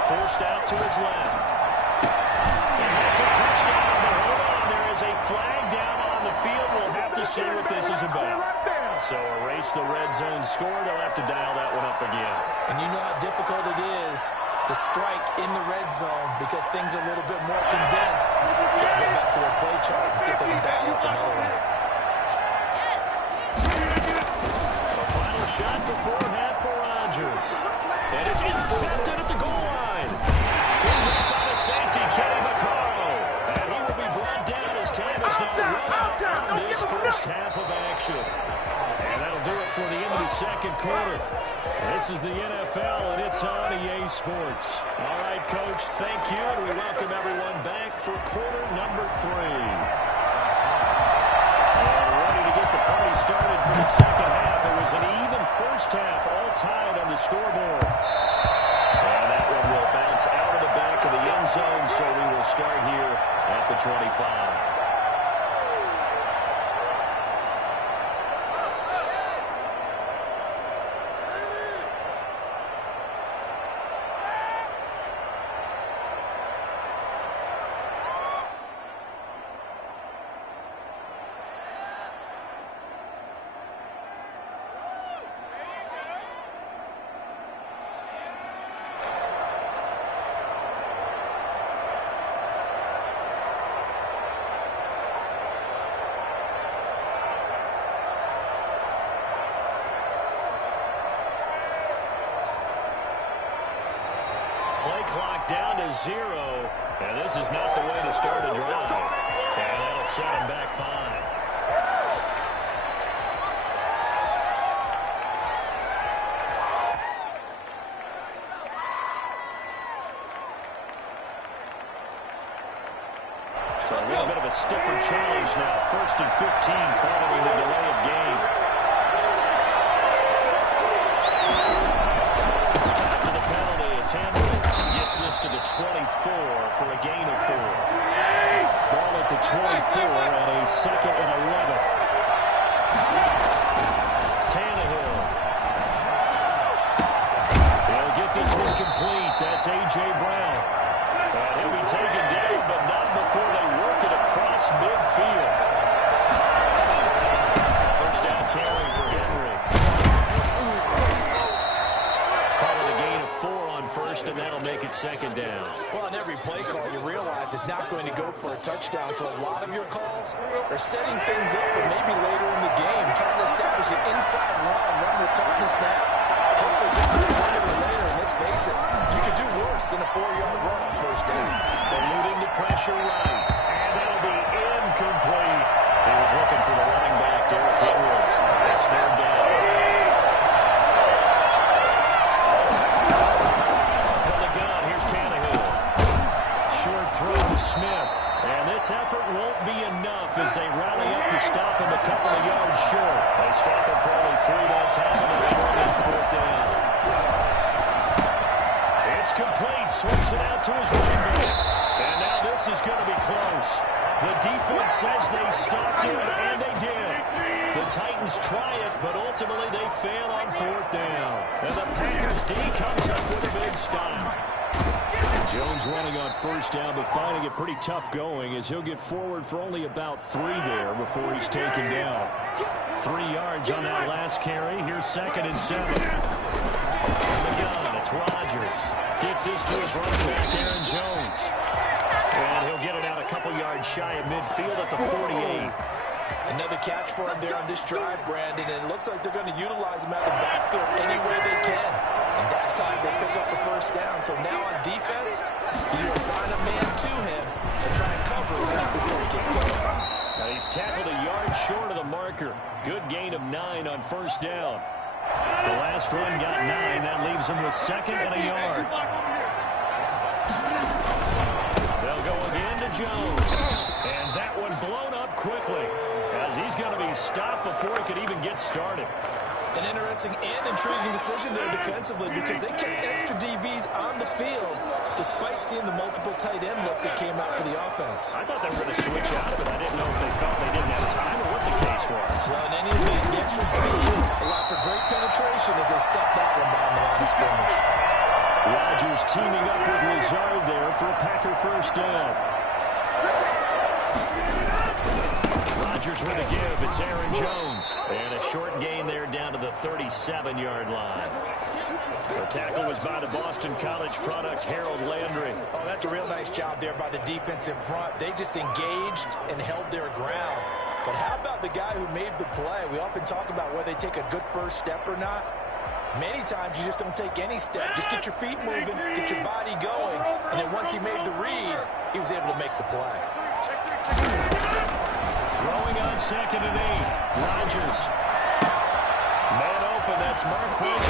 Forced out to his left. And that's a touchdown. But hold on, there is a flag down on the field. We'll have to see what this is about. So erase the red zone score. They'll have to dial that one up again. And you know how difficult it is to strike in the red zone because things are a little bit more condensed. You got to go back to their play chart and see if they can dial up another one. The final shot before half for Rodgers. And it's intercepted at the goal line. He's up by the safety, Kenny Vaccaro. And he will be brought down as time is now run out on this first half of action. And that'll do it for the end of the second quarter. This is the NFL, and it's on EA Sports. All right, Coach, thank you, and we welcome everyone back for quarter number 3. And ready to get the party started for the second half. It was an even first half, all tied on the scoreboard. And that one will bounce out of the back of the end zone, so we will start here at the 25. play clock down to 0. And this is not the way to start a drive. And that'll set him back 5. So a little bit of a stiffer challenge now. 1st and 15 following the delay of game. After the penalty, it's Henry. Gets this to the 24 for a gain of 4. Ball at the 24 and a 2nd and 11. Tannehill. He'll get this one complete. That's A.J. Brown. And he'll be taken down, but not before they work it across midfield. First down carry for Henry. Call it a gain of 4 on 1st, and that'll make it 2nd down. Well, on every play call, you realize it's not going to go for a touchdown. So a lot of your calls are setting things up for maybe later in the game, trying to establish an inside run with toughness now. Hopefully get to the perimeter later, and let's face it, you could do worse than a 4-yard run on 1st down. Eluding the pressure right, and that'll be incomplete. He was looking for the running back, Derrick Henry. It's 3rd down. From the gun, here's Tannehill. Short throw to Smith. And this effort won't be enough as they rally up to stop him a couple of yards short. They stop him for only 3 that time, and they run in 4th down. It's complete. Swings it out to his running back. And now this is going to be close. The defense says they stopped him, and they did. The Titans try it, but ultimately they fail on 4th down. And the Packers D comes up with a big stop. Jones running on 1st down, but finding it pretty tough going as he'll get forward for only about 3 there before he's taken down. 3 yards on that last carry. Here's 2nd and 7. From the gun, it's Rodgers. Gets this to his running back, Aaron Jones. And he'll get it out a couple yards shy of midfield at the 48. Another catch for him there on this drive, Brandon, and it looks like they're going to utilize him out of the backfield any way they can. And that time they pick up the 1st down. So now on defense, you assign a man to him and try and cover him before he gets going. Now he's tackled a yard short of the marker. Good gain of 9 on 1st down. The last run got 9. That leaves him with 2nd and a yard. They'll go again to Jones. And that one blown up quickly as he's going to be stopped before he could even get started. An interesting and intriguing decision there defensively because they kept extra DBs on the field despite seeing the multiple tight end look that came out for the offense. I thought they were going to switch out of it. I didn't know if they felt they didn't have time or what the case was. Well, in any event, the extra speed allowed for great penetration as they stuffed that one behind the line of scrimmage. Rodgers teaming up with Lazard there for a Packer 1st down. Rodgers with a give. It's Aaron Jones. And a short gain there down to the 37-yard line. The tackle was by the Boston College product, Harold Landry. Oh, that's a real nice job there by the defensive front. They just engaged and held their ground. But how about the guy who made the play? We often talk about whether they take a good 1st step or not. Many times you just don't take any step. Just get your feet moving, get your body going, and then once he made the read, he was able to make the play. Throwing on 2nd and 8. Rodgers. Man open, that's Marquez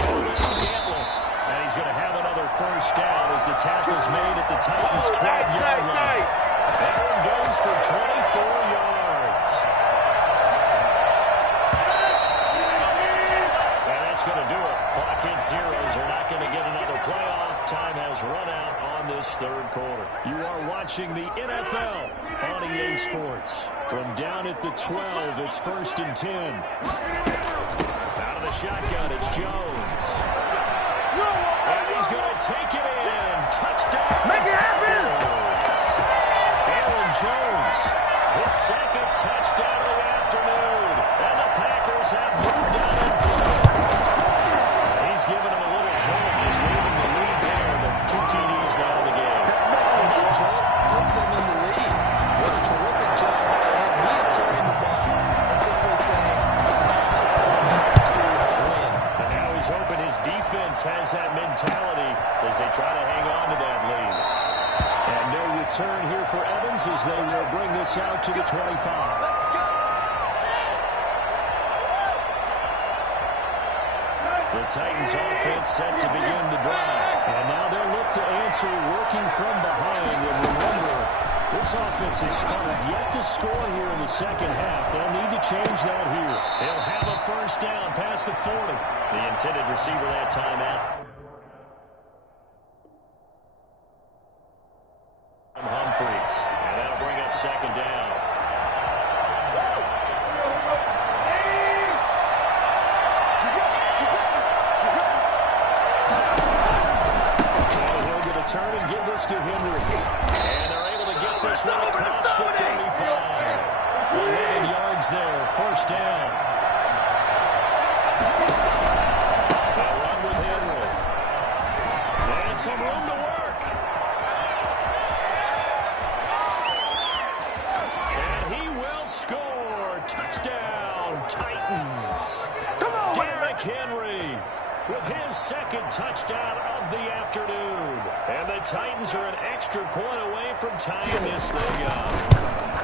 Scantling. And he's going to have another 1st down as the tackle's made at the Titans' 12-yard line. That one goes for 24 yards. And that's going to do it. Clock hits 0s. They're not going to get another playoff. Time has run out on this 3rd quarter. You are watching the NFL on EA Sports. From down at the 12, it's 1st and 10. Out of the shotgun, it's Jones. And he's going to take it in. Touchdown. Make it happen. Aaron Jones, his 2nd touchdown of the afternoon. And the Packers have moved down in front. He's given him a little jolt, just leaving the lead there. The 2 TDs now in the game. And that jolt puts them in the lead. What a terrific job by him. He is carrying the ball and simply saying, to win. And now he's hoping his defense has that mentality as they try hang on to that lead. And no return here for Evans as they will bring this out to the 25. The Titans offense set to begin the drive. And now they'll look to answer working from behind. And remember, this offense is smart yet to score here in the second half. They'll need to change that here. They'll have a first down past the 40. The intended receiver that time out. Humphreys. And that'll bring up second down. Turn and give this to Henry. And they're able to get this one across the 35. 11 yards there. First down. They'll run with Henry. And some room to work. And he will score. Touchdown, Titans. Come on, Derrick Henry with his second touchdown of the afternoon. And the Titans are an extra point away from tying this thing up.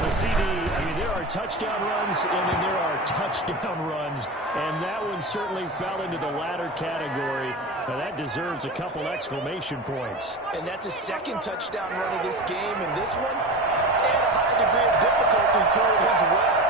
The CD, I mean, there are touchdown runs, and then there are touchdown runs. And that one certainly fell into the latter category. Now, that deserves a couple exclamation points. And that's his second touchdown run of this game. And this one, and a high degree of difficulty to it as well.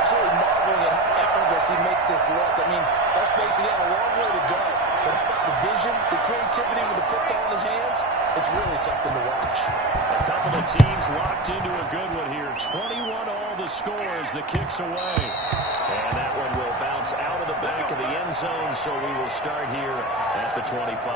Absolutely marveling at how effortless he makes this look. I mean, let's face it, he had a long way to go. But how about the vision, the creativity with the football in his hands? It's really something to watch. A couple of teams locked into a good one here. 21 all the score as the kick's away. And that one will bounce out of the back of the end zone, so we will start here at the 25.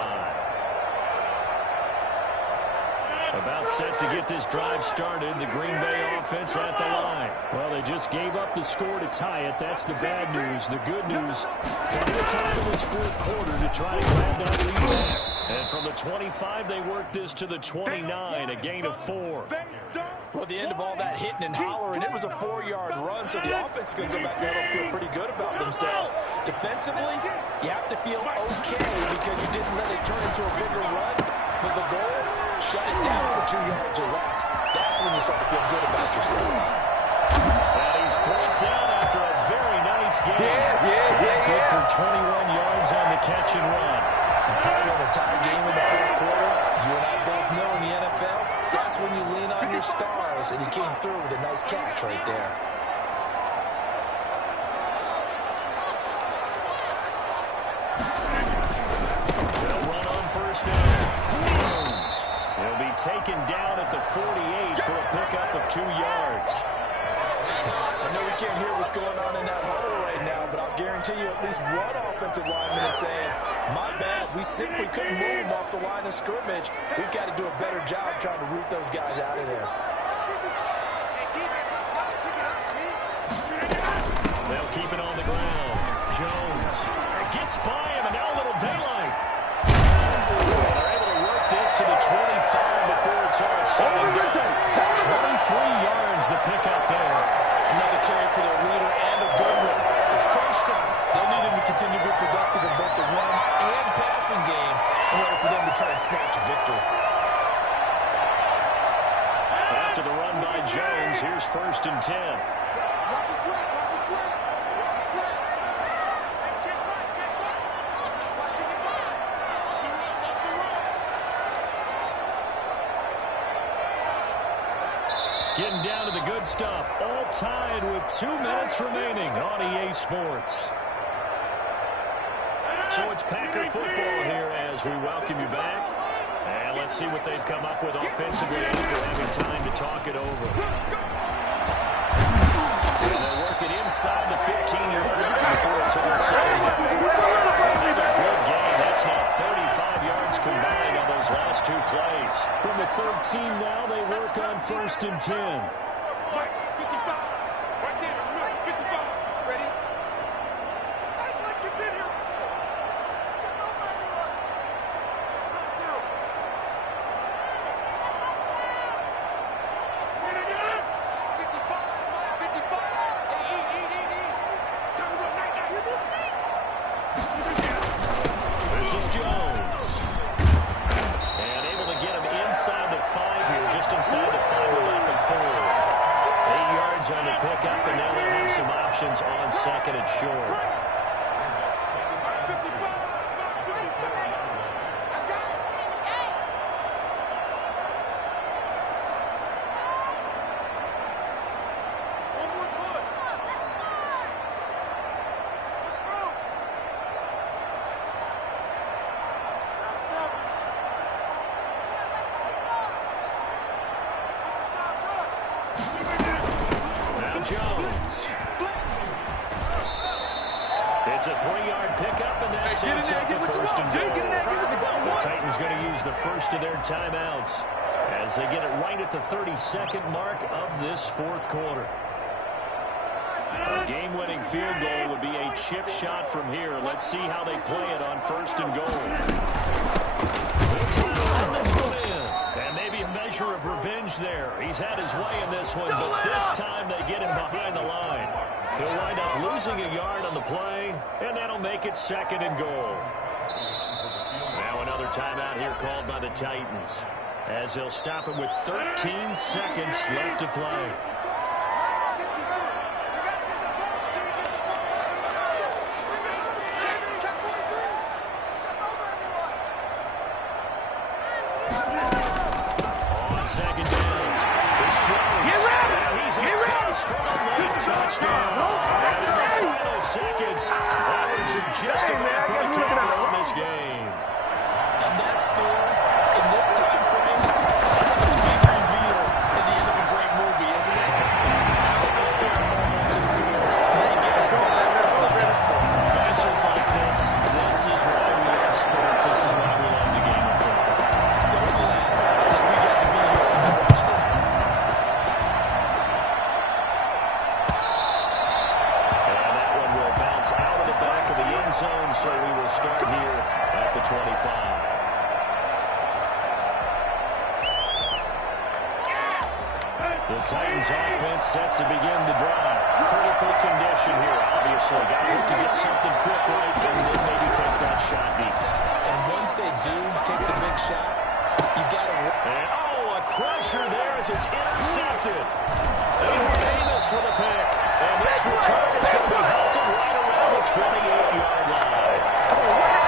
About set to get this drive started. The Green Bay offense at the line. Well, they just gave up the score to tie it. That's the bad news. The good news, plenty of time in this fourth quarter to try to grab that lead back. And from the 25, they worked this to the 29, a gain of 4. Well, the end of all that hitting and hollering, it was a 4-yard run, so the offense is going to go back there and feel pretty good about themselves. Defensively, you have to feel okay because you didn't let it turn into a bigger run. But the goal, shut it down for 2 yards or less. That's when you start to feel good about yourselves. And he's brought down after a very nice game. Good for 21 yards on the catch and run. And probably in a tie game in the fourth quarter, you and I both know in the NFL, that's when you lean on your stars, and he came through with a nice catch right there. They'll run on first down. He'll be taken down at the 48 for a pickup of 2 yards. I know we can't hear what's going on in that huddle right now, but I'll guarantee you at least one offensive lineman is saying, my bad, we simply couldn't move him off the line of scrimmage. We've got to do a better job trying to root those guys out of there. They'll keep it on the ground. Jones gets by him, and now a little daylight. They're able to work this to the 25 before it's all said and done. 23 yards the pickup there. Another carry for their leader and a good one. It's crunch time. They'll need him to continue to be productive in both the run and passing game in order for them to try and snatch a victory. After the run by Jones, here's first and 10. Watch your slap, watch your slap. Watch your slap. Check right, check right. Watching it back. Watch the run, watch the run. Getting down to the good stuff. All tied with 2 minutes remaining on EA Sports. So it's Packer football here as we welcome you back. And let's see what they've come up with offensively after having time to talk it over. And they'll work it inside the 15-yard line before it's all said and done. Another good game. That's now 35 yards combined on those last 2 plays. From the 13 now, they work on first and 10. Mike, 55. Right there, remember, 55. Ready? Act like you've been here before. Step over everyone. Touchdown. Get it in. 55, Mike, 55. Hey, eat. Time to go, night. This is Jones. And able to second and short. Jones. It's a 3-yard pickup, and that sets up the first and goal. The Titans going to use the first of their timeouts as they get it right at the 32nd mark of this fourth quarter. A game-winning field goal would be a chip shot from here. Let's see how they play it on first and goal. And maybe a measure of revenge there. He's had his way in this one, but this time they get him behind the line. He'll wind up losing a yard on the play, and that'll make it second and goal. Now another timeout here called by the Titans, as they'll stop it with 13 seconds left to play. Just about breaking in this game. And that score in this time frame is like a big reveal at the end of a great movie, isn't it? They get a time out of this score. Fashions like this is why we love sports. This is why we love the game of football. So glad that we got to be here to watch this one. And that one will bounce out of the back of the end zone, so we will start here at the 25. The Titans offense set to begin the drive. Critical condition here, obviously. Got to look to get something quick right and then maybe take that shot deep. And once they do take the big shot, you got to... And, oh, a crusher there as it's intercepted. Amos with a pick. And this return is going to be halted right around the 28-yard line.